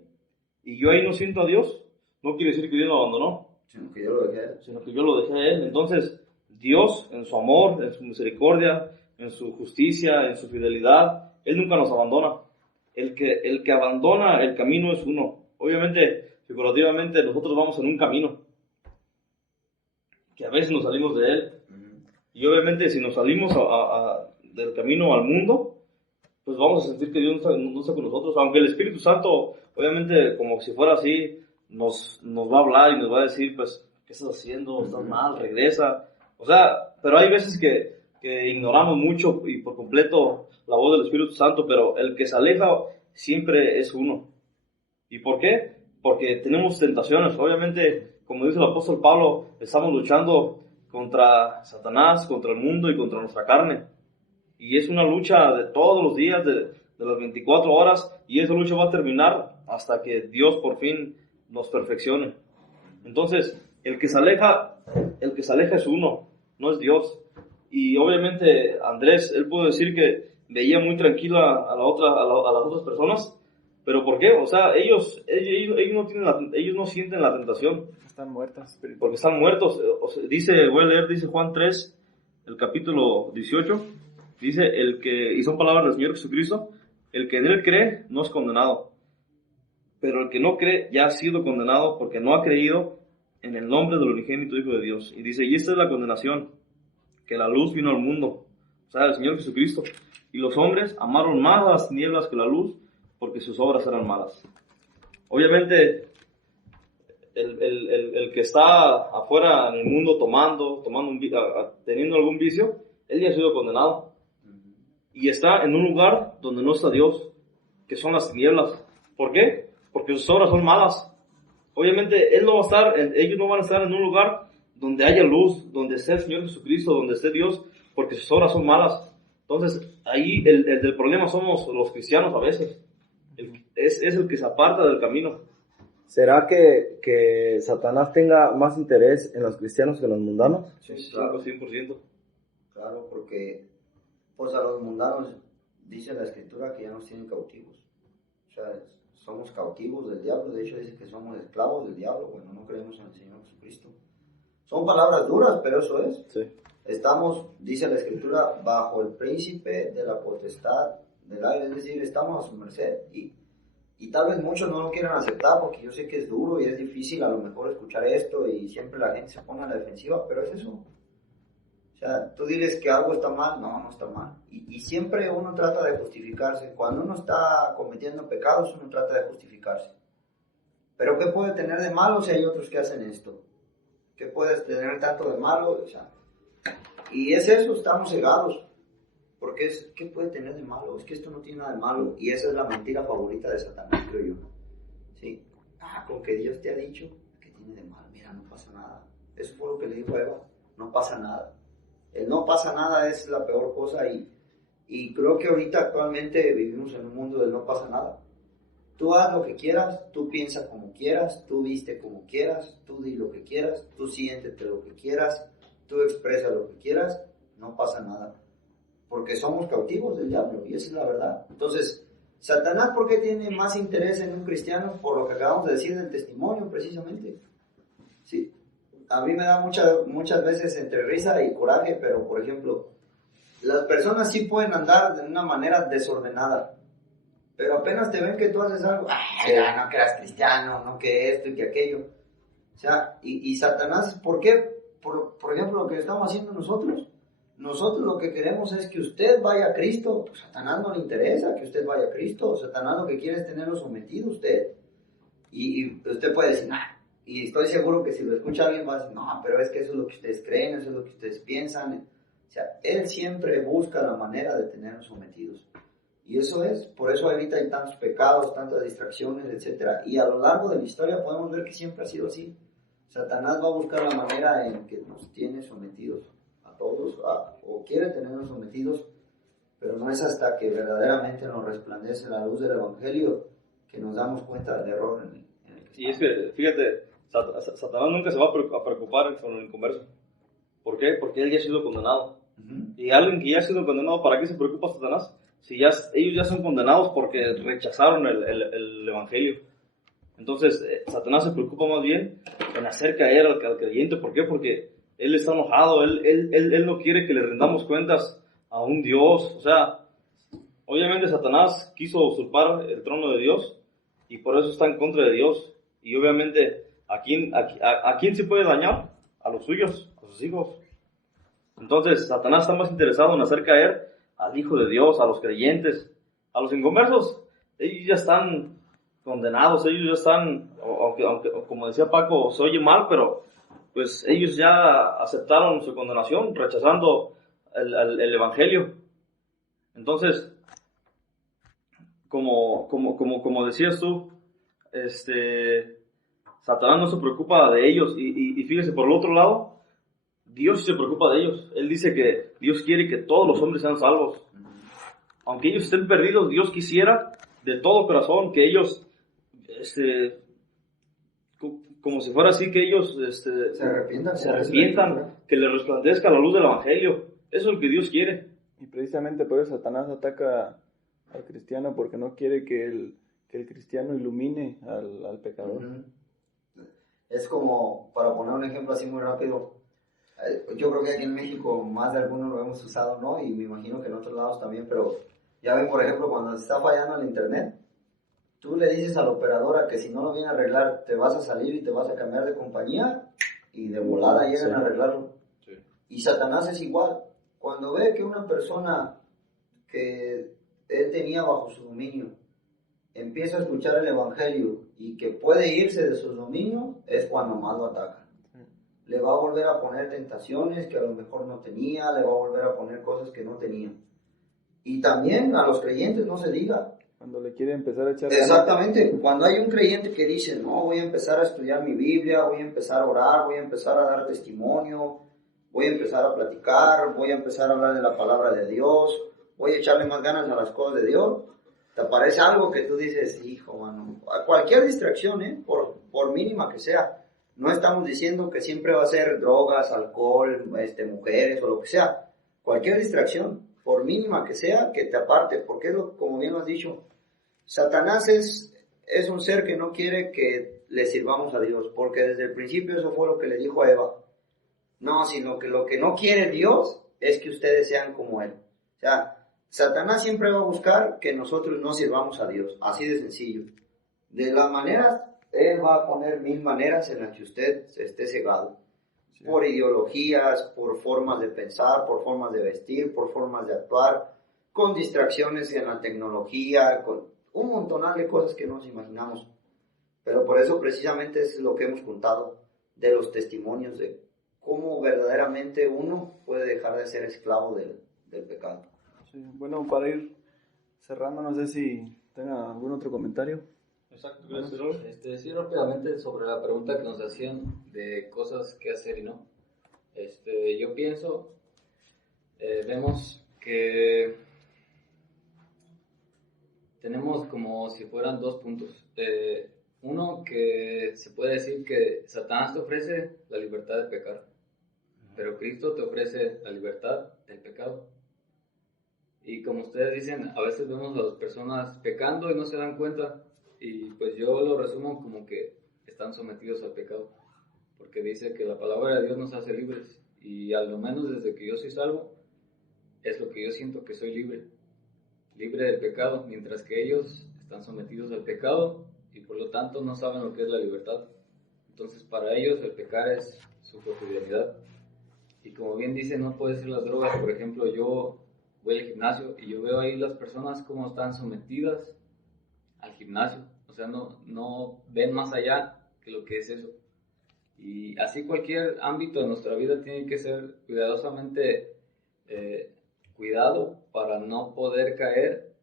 y yo ahí no siento a Dios, no quiere decir que Dios lo abandonó, Sino que yo lo dejé. sino que yo lo dejé a Él. Entonces, Dios, en su amor, en su misericordia, en su justicia, en su fidelidad, Él nunca nos abandona. El que abandona el camino es uno. Obviamente, figurativamente, nosotros vamos en un camino, que a veces nos salimos de Él. Y obviamente, si nos salimos del camino al mundo, pues vamos a sentir que Dios no está con nosotros. Aunque el Espíritu Santo, obviamente, como si fuera así, nos va a hablar y nos va a decir, pues, ¿qué estás haciendo? ¿Estás mal? Regresa. O sea, pero hay veces que ignoramos mucho y por completo la voz del Espíritu Santo, pero el que se aleja siempre es uno. ¿Y por qué? Porque tenemos tentaciones. Obviamente, como dice el apóstol Pablo, estamos luchando contra Satanás, contra el mundo y contra nuestra carne. Y es una lucha de todos los días, de las 24 horas, y esa lucha va a terminar hasta que Dios por fin nos perfeccione. Entonces, el que se aleja es uno, no es Dios. Y obviamente Andrés, él pudo decir que veía muy tranquila a las otras personas, pero ¿por qué? O sea, ellos no sienten la tentación. Están muertas. Porque están muertos. O sea, voy a leer, dice Juan 3, el capítulo 18, dice, y son palabras del Señor Jesucristo, el que en Él cree no es condenado, pero el que no cree ya ha sido condenado porque no ha creído en el nombre del unigénito Hijo de Dios. Y dice, y esta es la condenación, que la luz vino al mundo, o sea, el Señor Jesucristo, y los hombres amaron más las tinieblas que la luz, porque sus obras eran malas. Obviamente, el que está afuera en el mundo teniendo algún vicio, él ya ha sido condenado. Y está en un lugar donde no está Dios, que son las tinieblas. ¿Por qué? Porque sus obras son malas. Obviamente, ellos no van a estar en un lugar donde haya luz, donde esté el Señor Jesucristo, donde esté Dios, porque sus obras son malas. Entonces, ahí el del problema somos los cristianos a veces. Es el que se aparta del camino. ¿Será que Satanás tenga más interés en los cristianos que en los mundanos? Sí, claro. 100%. Claro, porque pues a los mundanos dice la Escritura que ya nos tienen cautivos. O sea, somos cautivos del diablo. De hecho dice que somos esclavos del diablo. Bueno, no creemos en el Señor Jesucristo. Son palabras duras, pero eso es. Sí. Estamos, dice la Escritura, bajo el príncipe de la potestad del aire. Es decir, estamos a su merced. Y tal vez muchos no lo quieran aceptar porque yo sé que es duro y es difícil a lo mejor escuchar esto y siempre la gente se pone a la defensiva, pero es eso. O sea, tú diles que algo está mal, no está mal. Y siempre uno trata de justificarse. Cuando uno está cometiendo pecados, uno trata de justificarse. Pero ¿qué puede tener de malo si hay otros que hacen esto? ¿Qué puedes tener tanto de malo? O sea, y es eso, estamos cegados. Porque ¿qué puede tener de malo? Es que esto no tiene nada de malo. Y esa es la mentira favorita de Satanás, creo yo. ¿Sí? Con que Dios te ha dicho que tiene de malo. Mira, no pasa nada. Eso fue lo que le dijo a Eva. No pasa nada. El no pasa nada es la peor cosa. Y creo que ahorita actualmente vivimos en un mundo del no pasa nada. Tú haz lo que quieras, tú piensa como quieras, tú viste como quieras, tú di lo que quieras, tú siéntete lo que quieras, tú expresa lo que quieras, no pasa nada. Porque somos cautivos del diablo, y esa es la verdad. Entonces, Satanás, ¿por qué tiene más interés en un cristiano? Por lo que acabamos de decir del testimonio, precisamente. Sí, a mí me da muchas veces entre risa y coraje, pero, por ejemplo, las personas sí pueden andar de una manera desordenada, pero apenas te ven que tú haces algo, ya no que eras cristiano, no que esto y que aquello. O sea, y Satanás, ¿por qué? Por ejemplo, lo que estamos haciendo nosotros. Nosotros lo que queremos es que usted vaya a Cristo. Pues Satanás no le interesa que usted vaya a Cristo. Satanás lo que quiere es tenerlo sometido a usted. Y usted puede decir, y estoy seguro que si lo escucha alguien va a decir, no, pero es que eso es lo que ustedes creen, eso es lo que ustedes piensan. O sea, él siempre busca la manera de tenernos sometidos. Y eso es, por eso ahorita hay tantos pecados, tantas distracciones, etc. Y a lo largo de la historia podemos ver que siempre ha sido así. Satanás va a buscar la manera en que nos tiene sometidos a todos, o quiere tenernos sometidos, pero no es hasta que verdaderamente nos resplandece la luz del Evangelio que nos damos cuenta del error en el que Y es que, fíjate, Satanás nunca se va a preocupar con el inconverso. ¿Por qué? Porque él ya ha sido condenado. Uh-huh. Y alguien que ya ha sido condenado, ¿para qué se preocupa Satanás? Si ellos ya son condenados porque rechazaron el Evangelio. Entonces, Satanás se preocupa más bien en hacer caer al creyente. ¿Por qué? Porque él está enojado, él no quiere que le rendamos cuentas a un Dios. O sea, obviamente Satanás quiso usurpar el trono de Dios y por eso está en contra de Dios. Y obviamente, ¿a quién se puede dañar? A los suyos, a sus hijos. Entonces, Satanás está más interesado en hacer caer al Hijo de Dios, a los creyentes, a los inconversos. Ellos ya están condenados, ellos ya están, aunque como decía Paco, se oye mal, pero pues ellos ya aceptaron su condenación, rechazando el Evangelio. Entonces, como decías tú, Satanás no se preocupa de ellos, y fíjese, por el otro lado, Dios se preocupa de ellos. Él dice que Dios quiere que todos los hombres sean salvos. Aunque ellos estén perdidos, Dios quisiera de todo corazón que ellos, como si fuera así, que ellos se arrepientan, que les resplandezca la luz del Evangelio. Eso es lo que Dios quiere. Y precisamente por eso Satanás ataca al cristiano, porque no quiere que el cristiano ilumine al pecador. Uh-huh. Es como, para poner un ejemplo así muy rápido, yo creo que aquí en México más de algunos lo hemos usado, ¿no? Y me imagino que en otros lados también, pero ya ven, por ejemplo, cuando se está fallando el internet, tú le dices a la operadora que si no lo viene a arreglar, te vas a salir y te vas a cambiar de compañía, y de volada llegan a arreglarlo. Sí. Y Satanás es igual. Cuando ve que una persona que él tenía bajo su dominio empieza a escuchar el Evangelio y que puede irse de su dominio, es cuando más lo ataca. Le va a volver a poner tentaciones que a lo mejor no tenía, le va a volver a poner cosas que no tenía. Y también a los creyentes no se diga. Cuando le quiere empezar a echar Exactamente, cuando hay un creyente que dice, no, voy a empezar a estudiar mi Biblia, voy a empezar a orar, voy a empezar a dar testimonio, voy a empezar a platicar, voy a empezar a hablar de la palabra de Dios, voy a echarle más ganas a las cosas de Dios, te aparece algo que tú dices, hijo, mano, cualquier distracción, por mínima que sea, no estamos diciendo que siempre va a ser drogas, alcohol, mujeres o lo que sea, cualquier distracción, por mínima que sea, que te aparte, porque como bien lo has dicho, Satanás es un ser que no quiere que le sirvamos a Dios, porque desde el principio eso fue lo que le dijo a Eva. No, sino que lo que no quiere Dios es que ustedes sean como Él. O sea, Satanás siempre va a buscar que nosotros no sirvamos a Dios, así de sencillo. De las maneras, Él va a poner 1000 maneras en las que usted esté cegado. Sí. Por ideologías, por formas de pensar, por formas de vestir, por formas de actuar, con distracciones en la tecnología, con un montonal de cosas que no nos imaginamos. Pero por eso precisamente es lo que hemos contado de los testimonios de cómo verdaderamente uno puede dejar de ser esclavo del pecado. Sí, bueno, para ir cerrando, no sé si tenga algún otro comentario. Exacto, gracias. Sí, rápidamente sobre la pregunta que nos hacían de cosas que hacer y no. Yo pienso, vemos que tenemos como si fueran 2 puntos. Uno, que se puede decir que Satanás te ofrece la libertad de pecar, pero Cristo te ofrece la libertad del pecado. Y como ustedes dicen, a veces vemos a las personas pecando y no se dan cuenta, y pues yo lo resumo como que están sometidos al pecado, porque dice que la palabra de Dios nos hace libres, y a lo menos desde que yo soy salvo, es lo que yo siento, que soy libre del pecado, mientras que ellos están sometidos al pecado y por lo tanto no saben lo que es la libertad. Entonces para ellos el pecar es su cotidianidad. Y como bien dice, no puede ser las drogas. Por ejemplo, yo voy al gimnasio y yo veo ahí las personas como están sometidas al gimnasio. O sea, no ven más allá que lo que es eso. Y así cualquier ámbito de nuestra vida tiene que ser cuidadosamente cuidado para no poder caer,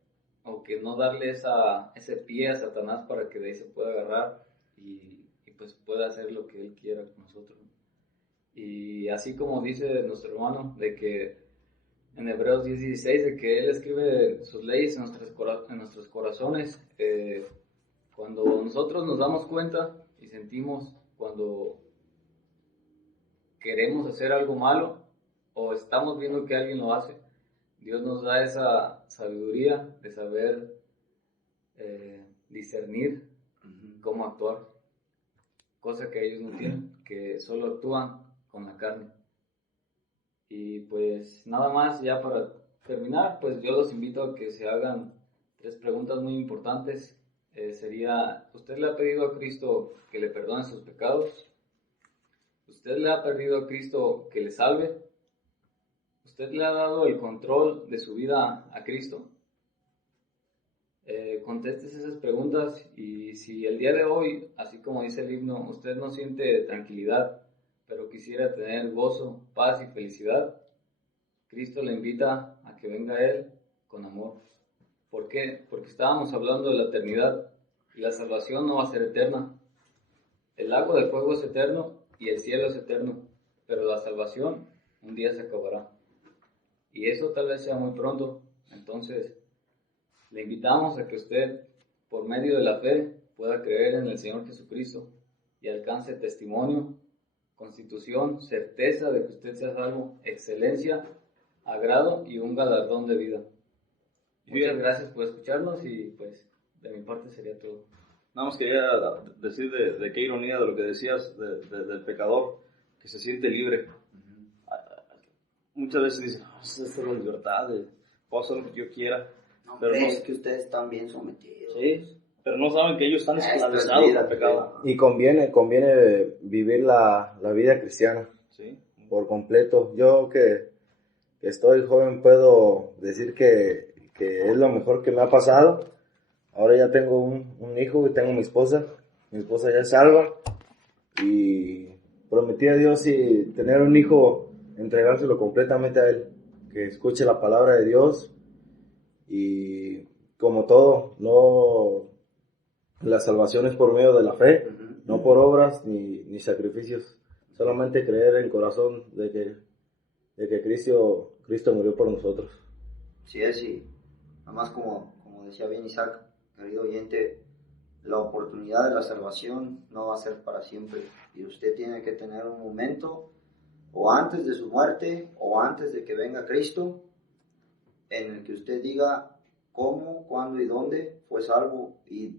o que no darle ese pie a Satanás para que de ahí se pueda agarrar y pues pueda hacer lo que él quiera con nosotros. Y así como dice nuestro hermano, de que en Hebreos 10:16, de que él escribe sus leyes en nuestros corazones, cuando nosotros nos damos cuenta y sentimos cuando queremos hacer algo malo o estamos viendo que alguien lo hace, Dios nos da esa sabiduría de saber discernir cómo actuar, cosa que ellos no tienen, que solo actúan con la carne. Y pues nada más, ya para terminar, pues yo los invito a que se hagan 3 preguntas muy importantes. Sería, ¿usted le ha pedido a Cristo que le perdone sus pecados? ¿Usted le ha pedido a Cristo que le salve? ¿Usted le ha dado el control de su vida a Cristo? Conteste esas preguntas, y si el día de hoy, así como dice el himno, usted no siente tranquilidad, pero quisiera tener gozo, paz y felicidad, Cristo le invita a que venga a Él con amor. ¿Por qué? Porque estábamos hablando de la eternidad, y la salvación no va a ser eterna. El lago de fuego es eterno y el cielo es eterno, pero la salvación un día se acabará. Y eso tal vez sea muy pronto. Entonces, le invitamos a que usted, por medio de la fe, pueda creer en el Señor Jesucristo y alcance testimonio, constitución, certeza de que usted sea salvo, excelencia, agrado y un galardón de vida. Muchas gracias por escucharnos, y pues de mi parte sería todo. Nada más quería decir de qué ironía de lo que decías del pecador que se siente libre. Muchas veces dicen, esta es la libertad, puedo hacer lo que yo quiera. No, pero no, es que ustedes están bien sometidos. Sí, pero no saben que ellos están esclavizados por pecado. Y conviene vivir la vida cristiana, sí, por completo. Yo que estoy joven puedo decir que es lo mejor que me ha pasado. Ahora ya tengo un hijo y tengo mi esposa ya es salva, y prometí a Dios, y tener un hijo, entregárselo completamente a Él, que escuche la palabra de Dios, y como todo, no, la salvación es por medio de la fe, no por obras ni sacrificios, solamente creer en corazón de que Cristo murió por nosotros. Sí es, y además como decía bien Isaac, querido oyente, la oportunidad de la salvación no va a ser para siempre, y usted tiene que tener un momento, o antes de su muerte, o antes de que venga Cristo, en el que usted diga cómo, cuándo y dónde fue salvo, y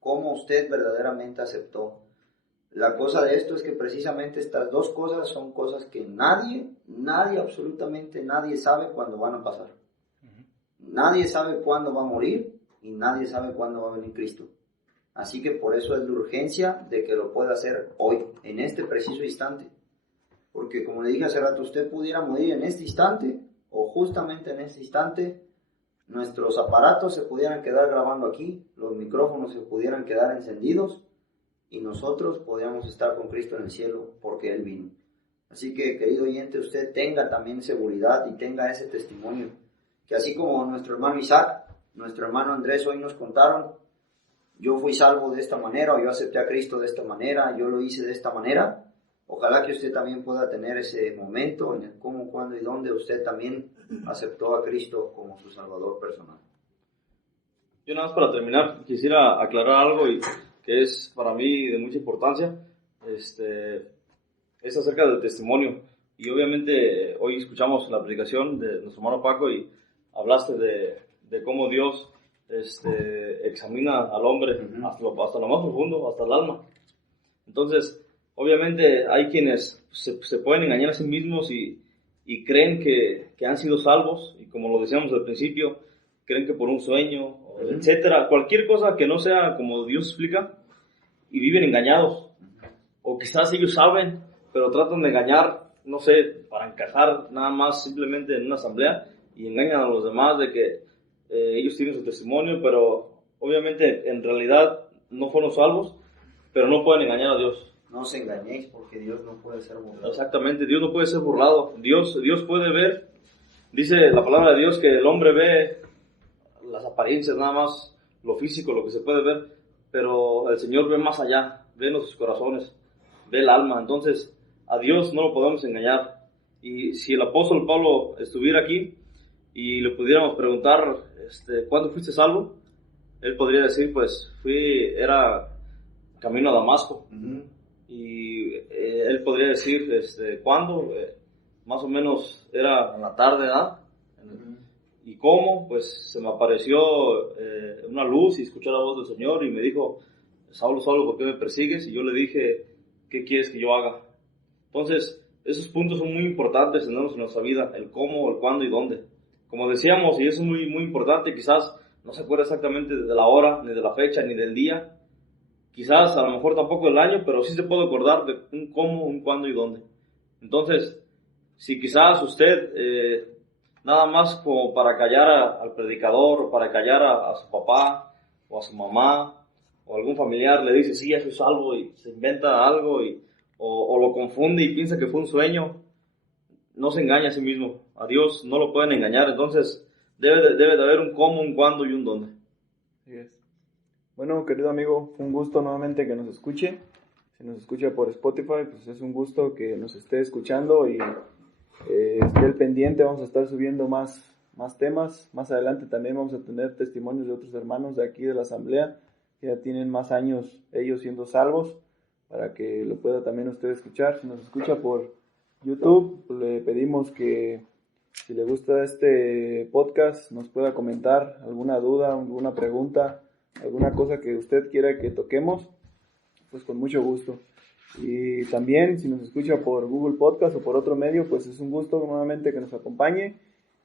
cómo usted verdaderamente aceptó. La cosa de esto es que precisamente estas dos cosas son cosas que nadie, absolutamente nadie sabe cuándo van a pasar. Nadie sabe cuándo va a morir y nadie sabe cuándo va a venir Cristo. Así que por eso es la urgencia de que lo pueda hacer hoy, en este preciso instante. Porque como le dije hace rato, usted pudiera morir en este instante o justamente en este instante. Nuestros aparatos se pudieran quedar grabando aquí, los micrófonos se pudieran quedar encendidos y nosotros podríamos estar con Cristo en el cielo porque Él vino. Así que, querido oyente, usted tenga también seguridad y tenga ese testimonio, que así como nuestro hermano Isaac, nuestro hermano Andrés hoy nos contaron, yo fui salvo de esta manera, o yo acepté a Cristo de esta manera, yo lo hice de esta manera. Ojalá que usted también pueda tener ese momento en el cómo, cuándo y dónde usted también aceptó a Cristo como su Salvador personal. Yo nada más para terminar, quisiera aclarar algo y que es para mí de mucha importancia, es acerca del testimonio. Y obviamente hoy escuchamos la predicación de nuestro hermano Paco y hablaste de cómo Dios examina al hombre hasta lo más profundo, hasta el alma. Entonces, obviamente hay quienes se pueden engañar a sí mismos y creen que han sido salvos, y como lo decíamos al principio, creen que por un sueño, etcétera, cualquier cosa que no sea como Dios explica, y viven engañados. O quizás ellos saben, pero tratan de engañar, no sé, para encajar nada más simplemente en una asamblea, y engañan a los demás de que ellos tienen su testimonio, pero obviamente en realidad no fueron salvos, pero no pueden engañar a Dios. No os engañéis, porque Dios no puede ser burlado. Exactamente, Dios no puede ser burlado. Dios puede ver, dice la palabra de Dios, que el hombre ve las apariencias, nada más lo físico, lo que se puede ver, pero el Señor ve más allá, ve nuestros corazones, ve el alma. Entonces, a Dios no lo podemos engañar. Y si el apóstol Pablo estuviera aquí y le pudiéramos preguntar, ¿cuándo fuiste salvo? Él podría decir, pues, era camino a Damasco. Y él podría decir, ¿cuándo? Más o menos era en la tarde, ¿verdad? ¿Y cómo? Pues se me apareció una luz y escuché la voz del Señor y me dijo, Saulo, Saulo, ¿por qué me persigues? Y yo le dije, ¿qué quieres que yo haga? Entonces, esos puntos son muy importantes en nuestra vida, el cómo, el cuándo y dónde. Como decíamos, y eso es muy, muy importante, quizás no se acuerda exactamente de la hora, ni de la fecha, ni del día, quizás a lo mejor tampoco del año, pero sí se puede acordar de un cómo, un cuándo y dónde. Entonces, si quizás usted, nada más como para callar al predicador, o para callar a su papá, o a su mamá, o algún familiar, le dice, sí, ya soy salvo, y se inventa algo, o lo confunde y piensa que fue un sueño, no se engaña a sí mismo. A Dios no lo pueden engañar. Entonces, debe de haber un cómo, un cuándo y un dónde. Así es. Bueno, querido amigo, fue un gusto nuevamente que nos escuche. Si nos escucha por Spotify, pues es un gusto que nos esté escuchando y esté al pendiente. Vamos a estar subiendo más temas. Más adelante también vamos a tener testimonios de otros hermanos de aquí de la asamblea que ya tienen más años ellos siendo salvos, para que lo pueda también usted escuchar. Si nos escucha por YouTube, pues le pedimos que si le gusta este podcast nos pueda comentar alguna duda, alguna pregunta, alguna cosa que usted quiera que toquemos, pues con mucho gusto. Y también si nos escucha por Google Podcast o por otro medio, pues es un gusto nuevamente que nos acompañe,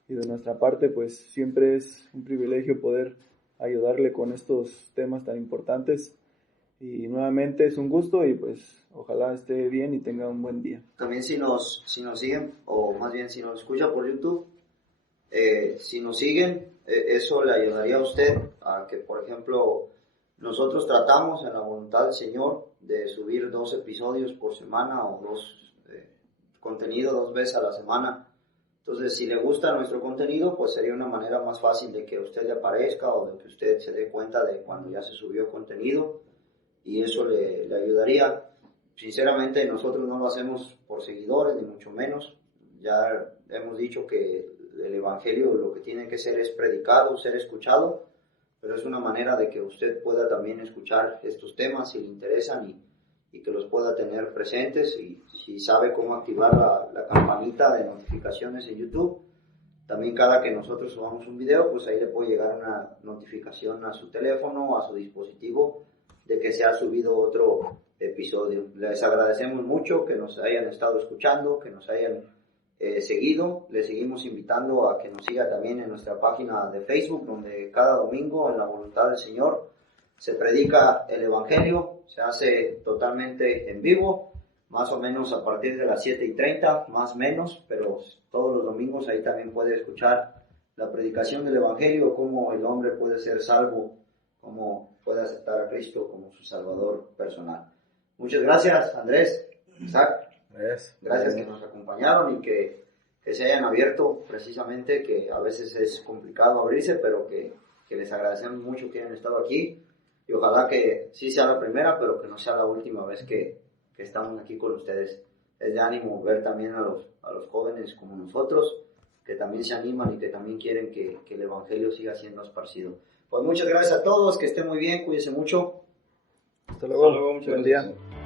y de nuestra parte pues siempre es un privilegio poder ayudarle con estos temas tan importantes, y nuevamente es un gusto y pues ojalá esté bien y tenga un buen día. También si nos siguen, o más bien si nos escucha por YouTube, si nos siguen, eso le ayudaría a usted a que, por ejemplo, nosotros tratamos en la voluntad del Señor de subir 2 episodios por semana o contenido 2 veces a la semana. Entonces, si le gusta nuestro contenido, pues sería una manera más fácil de que usted le aparezca o de que usted se dé cuenta de cuando ya se subió contenido, y eso le ayudaría. Sinceramente, nosotros no lo hacemos por seguidores, ni mucho menos. Ya hemos dicho que el Evangelio lo que tiene que ser es predicado, ser escuchado, pero es una manera de que usted pueda también escuchar estos temas si le interesan y que los pueda tener presentes, y si sabe cómo activar la campanita de notificaciones en YouTube, también cada que nosotros subamos un video, pues ahí le puede llegar una notificación a su teléfono, a su dispositivo, de que se ha subido otro episodio. Les agradecemos mucho que nos hayan estado escuchando, que nos hayan seguido. Les seguimos invitando a que nos siga también en nuestra página de Facebook, donde cada domingo, en la voluntad del Señor, se predica el Evangelio. Se hace totalmente en vivo, más o menos a partir de las 7:30, más o menos, pero todos los domingos ahí también puede escuchar la predicación del Evangelio, cómo el hombre puede ser salvo, cómo puede aceptar a Cristo como su Salvador personal. Muchas gracias, Andrés, Isaac. Gracias que nos acompañaron y que se hayan abierto, precisamente, que a veces es complicado abrirse, pero que les agradecemos mucho que hayan estado aquí, y ojalá que sí sea la primera, pero que no sea la última vez que estamos aquí con ustedes. Es de ánimo ver también a los jóvenes como nosotros, que también se animan y que también quieren que el Evangelio siga siendo esparcido. Pues muchas gracias a todos, que estén muy bien, cuídense mucho. Hasta luego, muchas buen gracias. día.